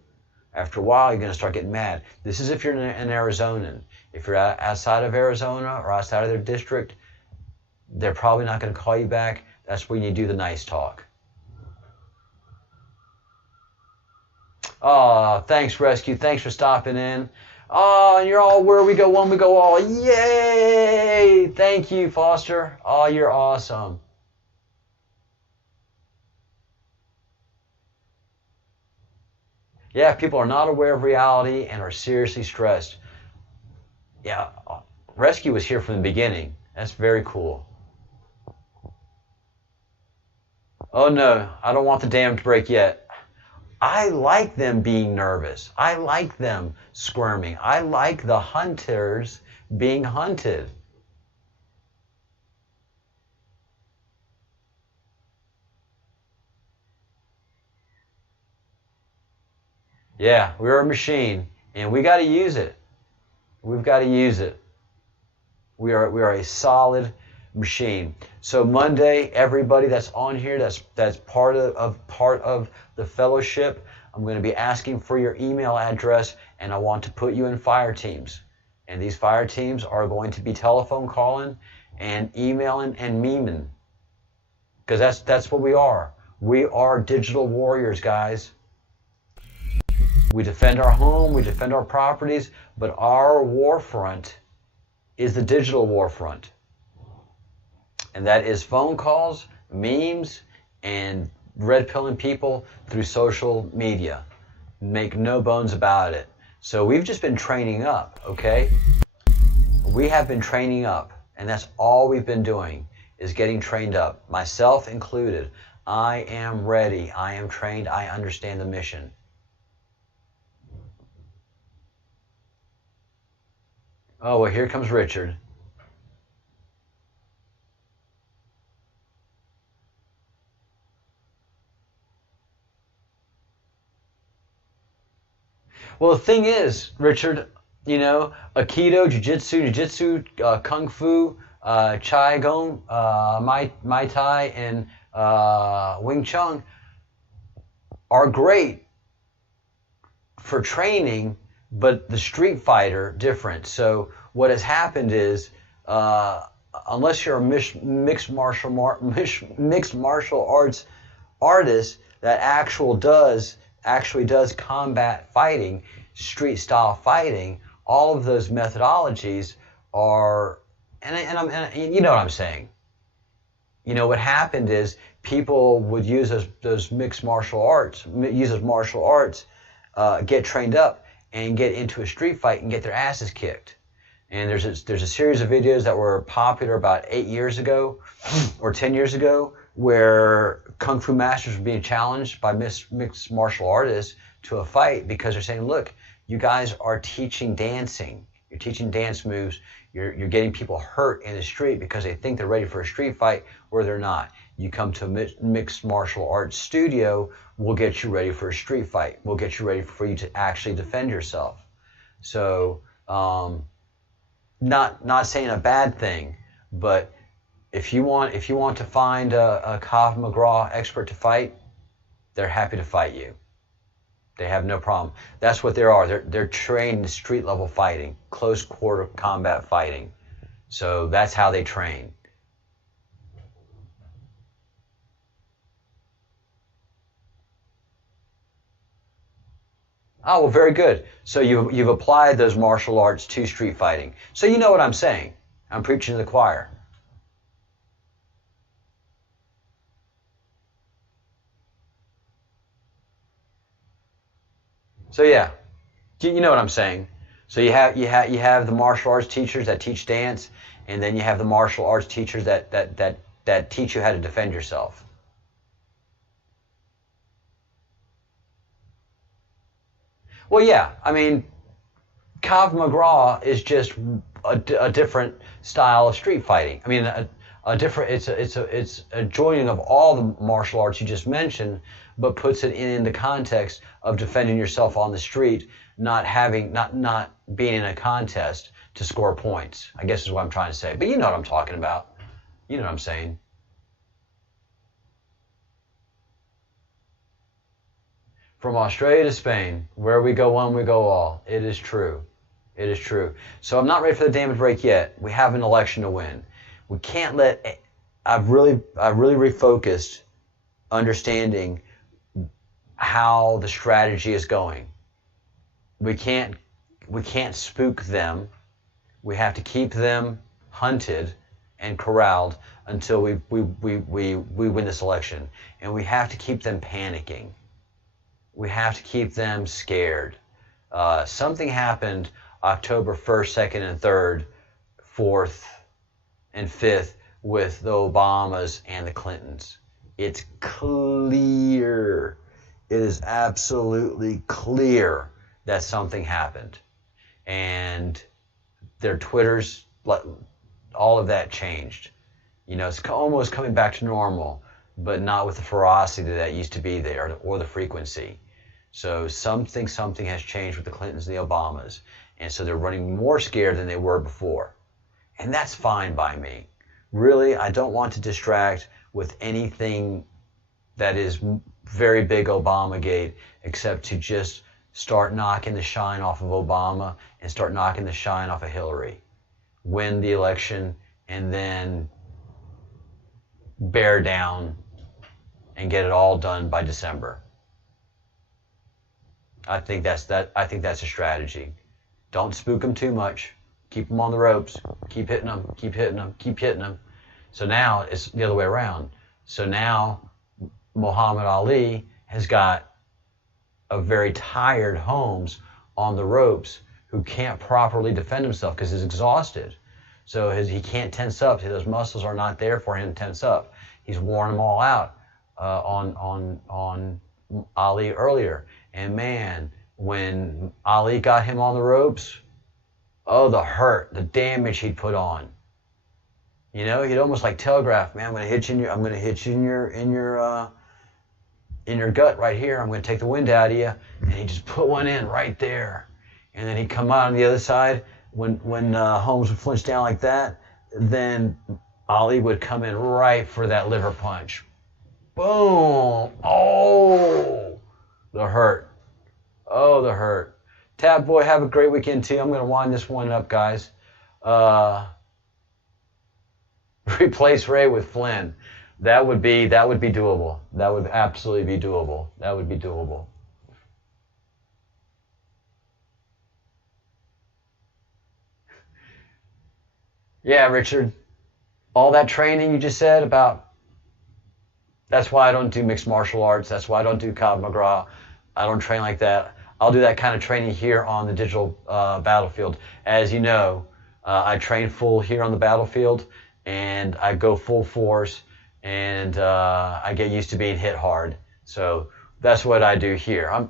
After a while, you're going to start getting mad. This is if you're an Arizonan. If you're outside of Arizona or outside of their district, they're probably not going to call you back. That's when you do the nice talk. Oh, thanks, Rescue. Thanks for stopping in. Oh, and you're all where we go one, we go all. Yay! Thank you, Foster. Oh, you're awesome. Yeah, people are not aware of reality and are seriously stressed. Yeah, Rescue was here from the beginning. That's very cool. Oh no, I don't want the dam to break yet. I like them being nervous. I like them squirming. I like the hunters being hunted. Yeah, we're a machine, and we got to use it. We've got to use it. We are a solid machine. So Monday, everybody that's on here, that's part of the fellowship, I'm going to be asking for your email address, and I want to put you in fire teams. And these fire teams are going to be telephone calling and emailing and memeing, because that's what we are. We are digital warriors, guys. We defend our home, we defend our properties, but our war front is the digital war front. And that is phone calls, memes, and red pilling people through social media. Make no bones about it. So we've just been training up, okay? We have been training up, and that's all we've been doing is getting trained up, myself included. I am ready. I am trained. I understand the mission. Oh, well, here comes Richard. Well, the thing is, Richard, Aikido, Jiu-Jitsu, Kung Fu, Qigong, Muay Thai, and Wing Chun are great for training, but the Street Fighter different. So what has happened is, unless you're a mixed martial arts artist that actually does combat fighting, street style fighting, all of those methodologies are, and you know what I'm saying. What happened is people would use those martial arts, get trained up and get into a street fight and get their asses kicked. And there's a series of videos that were popular about 8 years ago or 10 years ago where Kung Fu masters were being challenged by mixed martial artists to a fight because they're saying, look, You guys are teaching dancing. You're teaching dance moves. You're getting people hurt in the street because they think they're ready for a street fight where they're not. You come to a mixed martial arts studio, we'll get you ready for a street fight. We'll get you ready for you to actually defend yourself. So, not saying a bad thing, but if you want to find a Krav Maga expert to fight, they're happy to fight you. They have no problem. That's what they are. They're trained in street level fighting, close quarter combat fighting. So that's how they train. Oh, well, very good. So you've applied those martial arts to street fighting. So you know what I'm saying. I'm preaching to the choir. So yeah, you know what I'm saying. So you have the martial arts teachers that teach dance, and then you have the martial arts teachers that teach you how to defend yourself. Well, yeah, I mean, Krav Maga is just a different style of street fighting. I mean, a different. It's a joining of all the martial arts you just mentioned, but puts it in the context of defending yourself on the street, not being in a contest to score points. I guess is what I'm trying to say. But you know what I'm talking about. You know what I'm saying. From Australia to Spain, where we go one, we go all. It is true. It is true. So I'm not ready for the damage break yet. We have an election to win. We can't let. I've really refocused, understanding how the strategy is going. We can't spook them. We have to keep them hunted and corralled until we win this election, and we have to keep them panicking. We have to keep them scared. Something happened October 1st, 2nd, and 3rd, 4th, and 5th with the Obamas and the Clintons. It's clear. It is absolutely clear that something happened. And their Twitters, all of that changed. You know, it's almost coming back to normal, but not with the ferocity that used to be there or the frequency. So something has changed with the Clintons and the Obamas. And so they're running more scared than they were before. And that's fine by me. Really, I don't want to distract with anything that is very big Obamagate, except to just start knocking the shine off of Obama and start knocking the shine off of Hillary. Win the election and then bear down and get it all done by December. I think that's a strategy. Don't spook them too much. Keep them on the ropes. Keep hitting them. Keep hitting them. Keep hitting them. So now it's the other way around. So now Muhammad Ali has got a very tired Holmes on the ropes who can't properly defend himself because he's exhausted. So he can't tense up. Those muscles are not there for him to tense up. He's worn them all out on Ali earlier. And man, when Ali got him on the ropes, oh, the hurt, the damage he'd put on. You know, he'd almost like telegraph, man, I'm gonna hit you in your gut right here. I'm gonna take the wind out of you. And he'd just put one in right there. And then he'd come out on the other side. When Holmes would flinch down like that, then Ali would come in right for that liver punch. Boom! Oh, the hurt. Oh, the hurt. Tab Boy, have a great weekend too. I'm going to wind this one up, guys. Replace Ray with Flynn. That would be doable. That would absolutely be doable. That would be doable. Yeah, Richard. All that training you just said about, that's why I don't do mixed martial arts. That's why I don't do Krav Maga. I don't train like that. I'll do that kind of training here on the digital battlefield. As you know, I train full here on the battlefield, and I go full force, and I get used to being hit hard. So that's what I do here.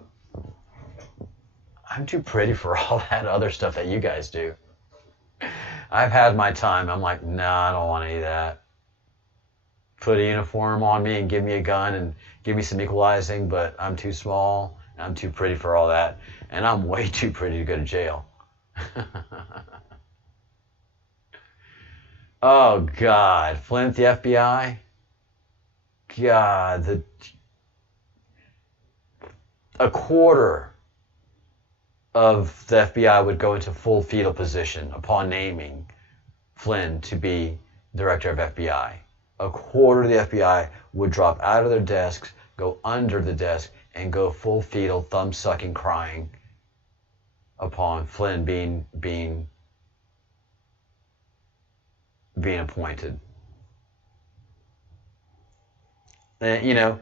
I'm too pretty for all that other stuff that you guys do. I've had my time. I'm like, nah, I don't want any of that. Put a uniform on me and give me a gun and give me some equalizing, but I'm too small. And I'm too pretty for all that. And I'm way too pretty to go to jail. Oh, God. Flint, the FBI? God, a quarter of the FBI would go into full fetal position upon naming Flynn to be director of FBI. A quarter of the FBI would drop out of their desks, go under the desk, and go full fetal, thumb-sucking, crying upon Flynn being appointed. And,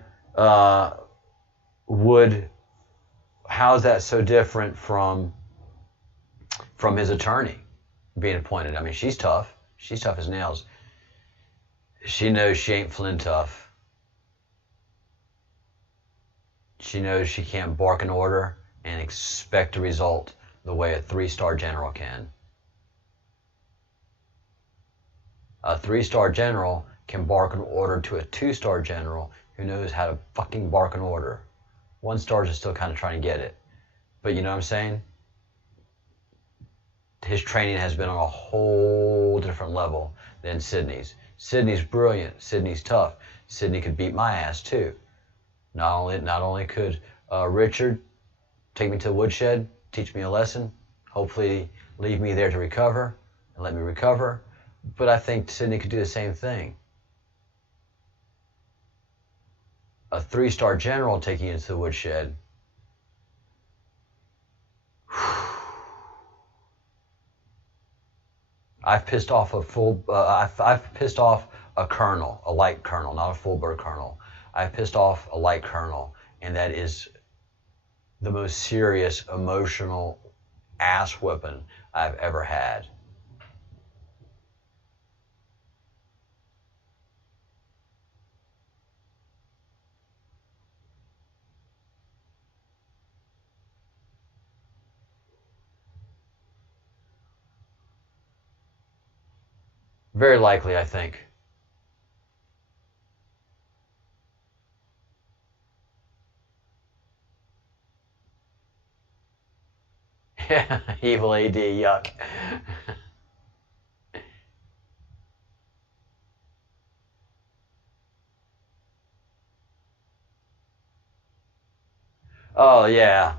how's that so different from his attorney being appointed? I mean, she's tough. She's tough as nails. She knows she ain't Flynn tough. She knows she can't bark an order and expect a result the way a 3-star general can. A 3-star general can bark an order to a 2-star general who knows how to fucking bark an order. 1 stars are still kind of trying to get it. But you know what I'm saying? His training has been on a whole different level than Sydney's. Sydney's brilliant. Sydney's tough. Sydney could beat my ass too. Not only could Richard take me to the woodshed, teach me a lesson, hopefully leave me there to recover and let me recover, but I think Sydney could do the same thing. A 3-star general taking you into the woodshed. I've pissed off I've pissed off a colonel, a light colonel, not a full bird colonel. I've pissed off a light colonel, and that is the most serious emotional ass whipping I've ever had. Very likely, I think. Yeah, evil AD, yuck. Oh, yeah.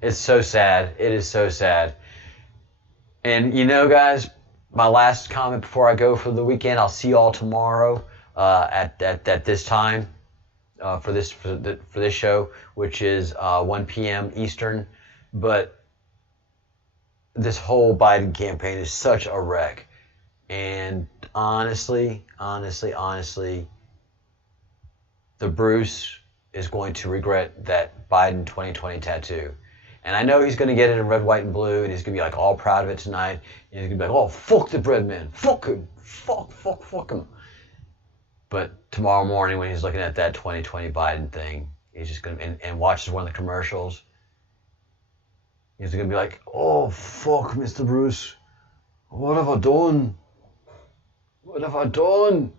It's so sad. It is so sad. And guys, my last comment before I go for the weekend. I'll see you all tomorrow at this time for this show, which is 1 p.m. Eastern. But this whole Biden campaign is such a wreck. And honestly, the Bruce is going to regret that Biden 2020 tattoo. And I know he's going to get it in red, white, and blue, and he's going to be like all proud of it tonight. And he's going to be like, oh, fuck the bread man. Fuck him. Fuck him. But tomorrow morning when he's looking at that 2020 Biden thing, he's just going to, and watches one of the commercials, he's going to be like, oh, fuck, Mr. Bruce. What have I done? What have I done?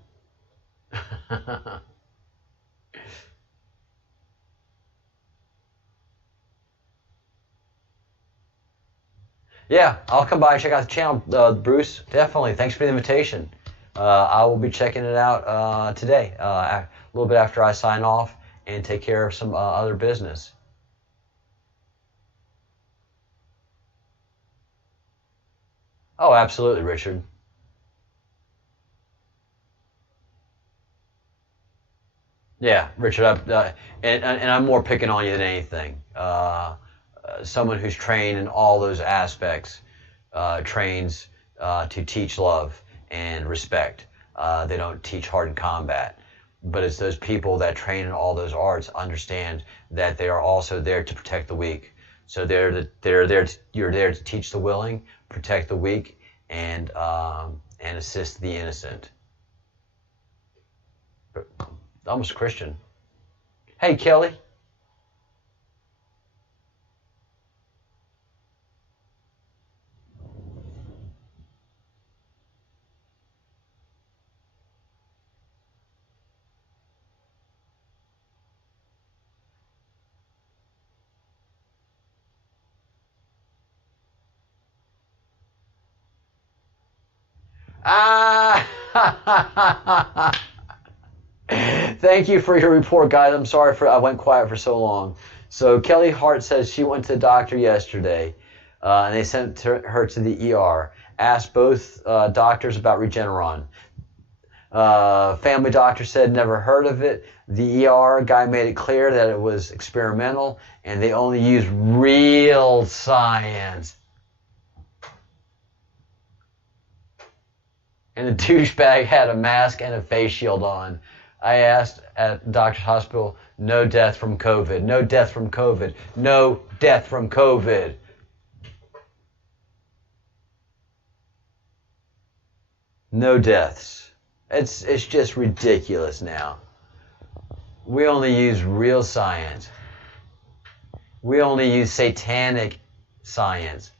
Yeah, I'll come by and check out the channel, Bruce. Definitely. Thanks for the invitation. I will be checking it out today, a little bit after I sign off and take care of some other business. Oh, absolutely, Richard. Yeah, Richard, and I'm more picking on you than anything. Someone who's trained in all those aspects trains to teach love and respect. They don't teach hardened combat. But it's those people that train in all those arts understand that they are also there to protect the weak. So you're there to teach the willing, protect the weak, and assist the innocent. But, almost Christian. Hey, Kelly. Thank you for your report, guys. I'm sorry I went quiet for so long. So Kelly Hart says she went to the doctor yesterday, and they sent her to the ER. Asked both doctors about Regeneron. Family doctor said never heard of it. The ER guy made it clear that it was experimental, and they only use real science. And the douchebag had a mask and a face shield on. I asked at the doctor's hospital, no death from COVID, no death from COVID, no death from COVID. No deaths. It's just ridiculous now. We only use real science. We only use satanic science.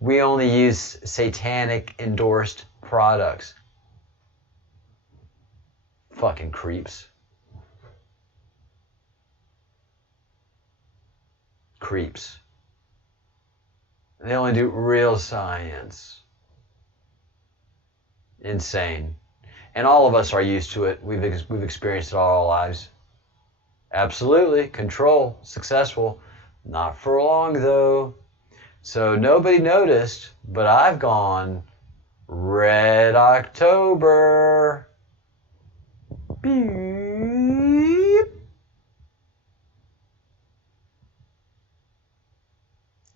We only use satanic endorsed products. Fucking creeps. Creeps. They only do real science. Insane. And all of us are used to it. We've experienced it all our lives. Absolutely. Control. Successful. Not for long, though. So nobody noticed, but I've gone Red October. Beep.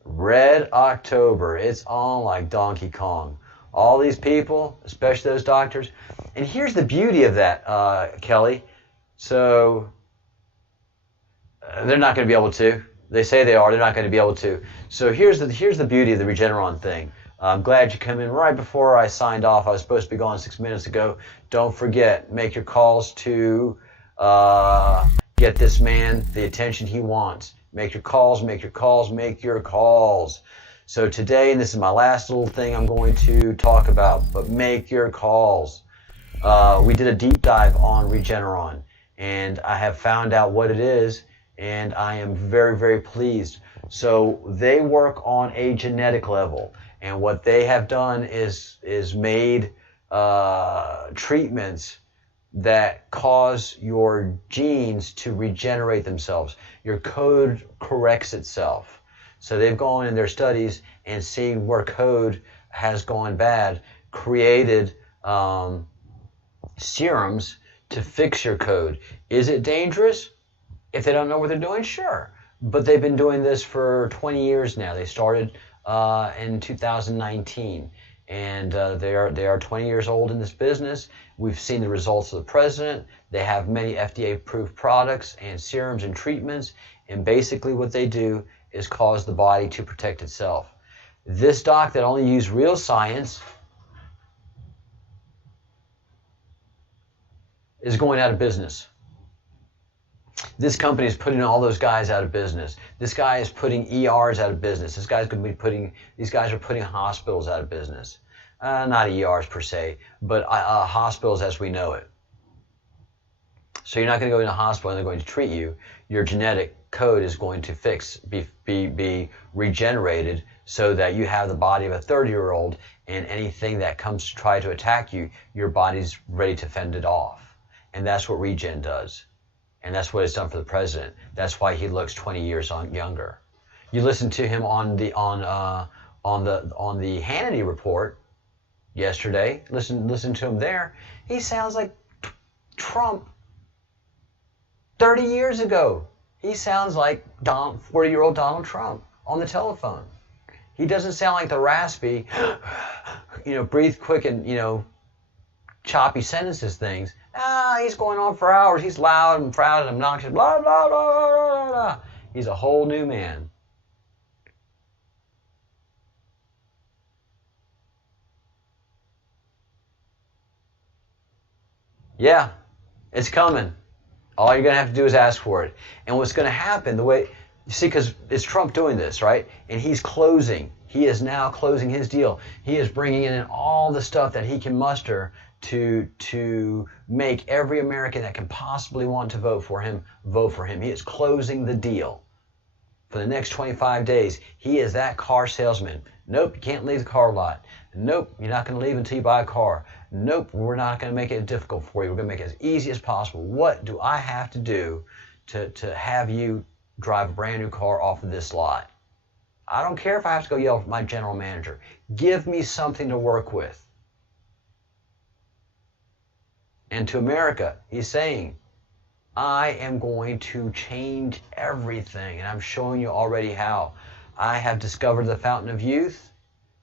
Red October. It's on like Donkey Kong. All these people, especially those doctors. And here's the beauty of that, Kelly. So they're not going to be able to. They say they are. They're not going to be able to. So here's the beauty of the Regeneron thing. I'm glad you come in right before I signed off. I was supposed to be gone 6 minutes ago. Don't forget, make your calls to get this man the attention he wants. Make your calls, make your calls, make your calls. So today, and this is my last little thing I'm going to talk about, but make your calls. We did a deep dive on Regeneron, and I have found out what it is, and I am very, very pleased. So they work on a genetic level, and what they have done is made treatments that cause your genes to regenerate themselves. Your code corrects itself. So they've gone in their studies and seen where code has gone bad, created serums to fix your code. Is it dangerous? If they don't know what they're doing, sure. But they've been doing this for 20 years now. They started in 2019, and they are 20 years old in this business. We've seen the results of the president. They have many FDA-approved products and serums and treatments, and basically what they do is cause the body to protect itself. This doc that only used real science is going out of business. This company is putting all those guys out of business. This guy is putting ERs out of business. These guys are putting hospitals out of business. Not ERs per se, but hospitals as we know it. So you're not going to go into a hospital and they're going to treat you. Your genetic code is going to be regenerated so that you have the body of a 30-year-old, and anything that comes to try to attack you, your body's ready to fend it off. And that's what Regen does. And that's what it's done for the president. That's why he looks 20 years younger. You listen to him on the Hannity report yesterday. Listen to him there. He sounds like Trump 30 years ago. He sounds like 40-year-old Donald Trump on the telephone. He doesn't sound like the raspy, breathe quick and, choppy sentences things. He's going on for hours. He's loud and proud and obnoxious. Blah, blah, blah, blah, blah. He's a whole new man. Yeah, it's coming. All you're going to have to do is ask for it. And what's going to happen, because it's Trump doing this, right? And he's closing. He is now closing his deal. He is bringing in all the stuff that he can muster to make every American that can possibly want to vote for him, vote for him. He is closing the deal for the next 25 days. He is that car salesman. Nope, you can't leave the car lot. Nope, you're not going to leave until you buy a car. Nope, we're not going to make it difficult for you. We're going to make it as easy as possible. What do I have to do to have you drive a brand new car off of this lot? I don't care if I have to go yell at my general manager. Give me something to work with. And to America, he's saying, I am going to change everything, and I'm showing you already how. I have discovered the fountain of youth,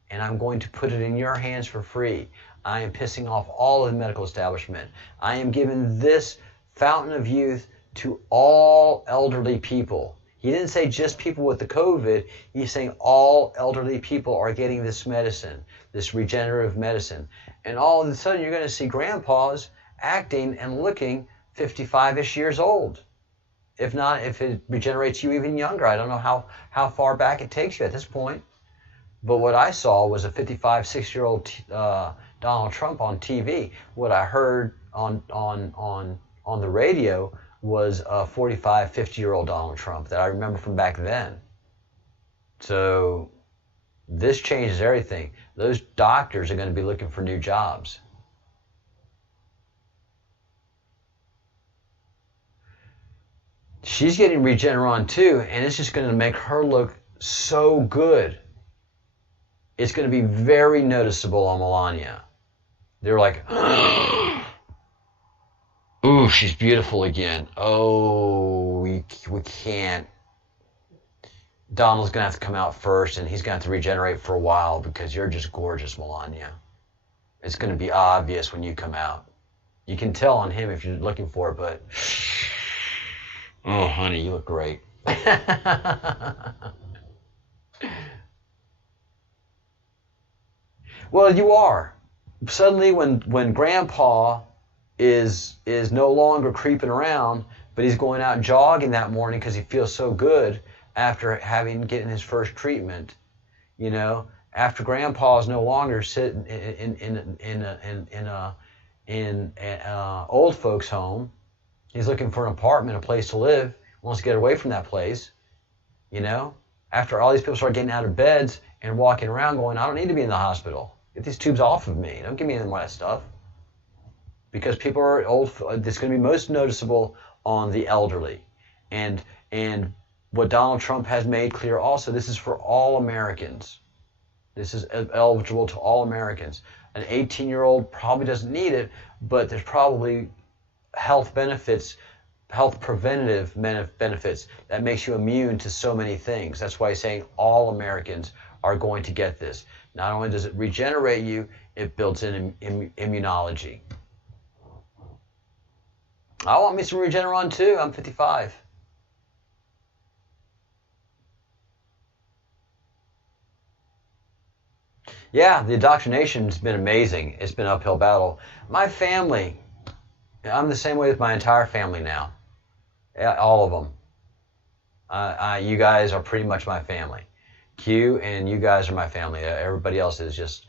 and I'm going to put it in your hands for free. I am pissing off all of the medical establishment. I am giving this fountain of youth to all elderly people. He didn't say just people with the COVID. He's saying all elderly people are getting this medicine, this regenerative medicine. And all of a sudden, you're going to see grandpas acting and looking 55-ish years old. If not, if it regenerates you even younger. I don't know how far back it takes you at this point. But what I saw was a 55, 6-year-old Donald Trump on TV. What I heard on the radio was a 45, 50-year-old Donald Trump that I remember from back then. So this changes everything. Those doctors are going to be looking for new jobs. She's getting Regeneron too, and it's just going to make her look so good. It's going to be very noticeable on Melania. They're like, ooh, she's beautiful again. Oh, we can't. Donald's going to have to come out first, and he's going to have to regenerate for a while because you're just gorgeous, Melania. It's going to be obvious when you come out. You can tell on him if you're looking for it, but... oh, honey, you look great. Well, you are. Suddenly, when Grandpa is no longer creeping around, but he's going out jogging that morning because he feels so good after getting his first treatment, you know, after Grandpa is no longer sitting in a old folks' home. He's looking for an apartment, a place to live, wants to get away from that place, you know? After all these people start getting out of beds and walking around going, I don't need to be in the hospital. Get these tubes off of me. Don't give me any more of that stuff. Because people are old, it's going to be most noticeable on the elderly. And what Donald Trump has made clear also, this is for all Americans. This is eligible to all Americans. An 18-year-old probably doesn't need it, but there's probably health benefits, health preventative benefits that makes you immune to so many things. That's why he's saying all Americans are going to get this. Not only does it regenerate you, it builds in immunology. I want me some Regeneron too. I'm 55. Yeah, the indoctrination's been amazing. It's been an uphill battle. My family, I'm the same way with my entire family now. All of them. You guys are pretty much my family. Q and you guys are my family. Everybody else is just,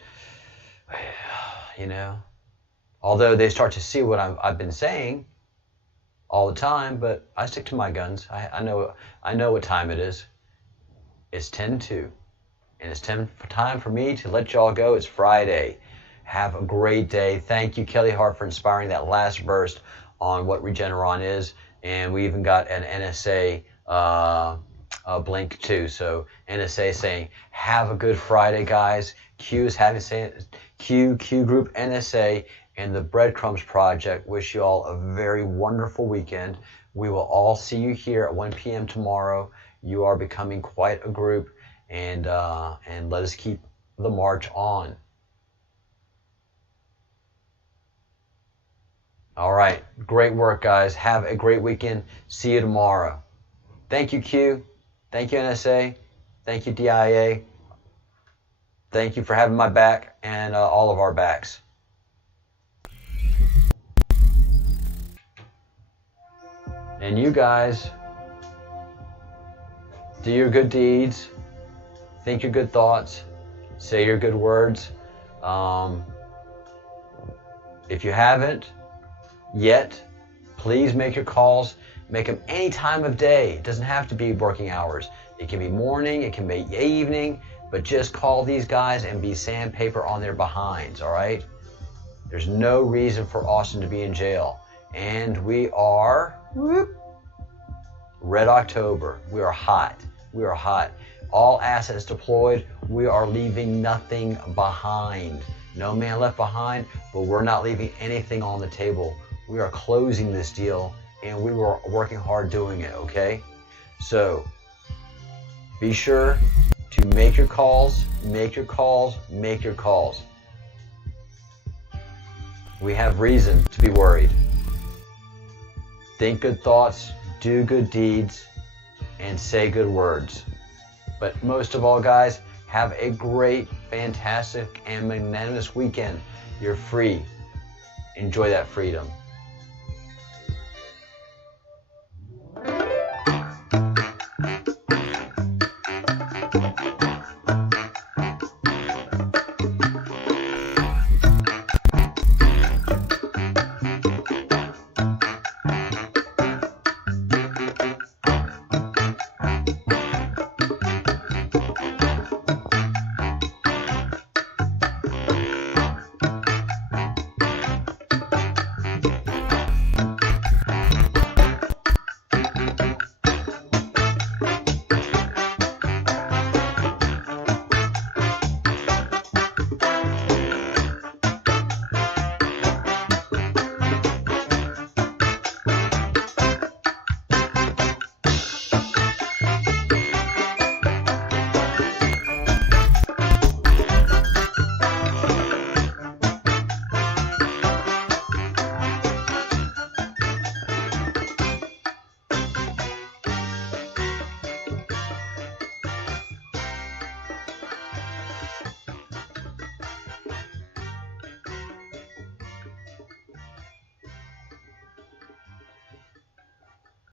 you know. Although they start to see what I've been saying all the time, but I stick to my guns. I know what time it is. It's 10:02. And it's time for me to let y'all go. It's Friday. Have a great day. Thank you, Kelly Hart, for inspiring that last burst on what Regeneron is. And we even got an NSA blink too. So NSA saying, have a good Friday, guys. Q is having Q Group, NSA, and the Breadcrumbs Project wish you all a very wonderful weekend. We will all see you here at 1 p.m. tomorrow. You are becoming quite a group. And let us keep the march on. All right. Great work, guys. Have a great weekend. See you tomorrow. Thank you, Q. Thank you, NSA. Thank you, DIA. Thank you for having my back and all of our backs. And you guys, do your good deeds. Think your good thoughts, say your good words. If you haven't yet, Please make your calls. Make them any time of day. It doesn't have to be working hours. It can be morning, it can be evening, but just call these guys and be sandpaper on their behinds, all right? There's no reason for Austin to be in jail. And we are Red October. We are hot. We are hot. All assets deployed. We are leaving nothing behind. No man left behind, but we're not leaving anything on the table. We are closing this deal, and we were working hard doing it, okay? So be sure to make your calls, make your calls, make your calls. We have reason to be worried. Think good thoughts, do good deeds, and say good words. But most of all, guys, have a great, fantastic, and magnanimous weekend. You're free. Enjoy that freedom.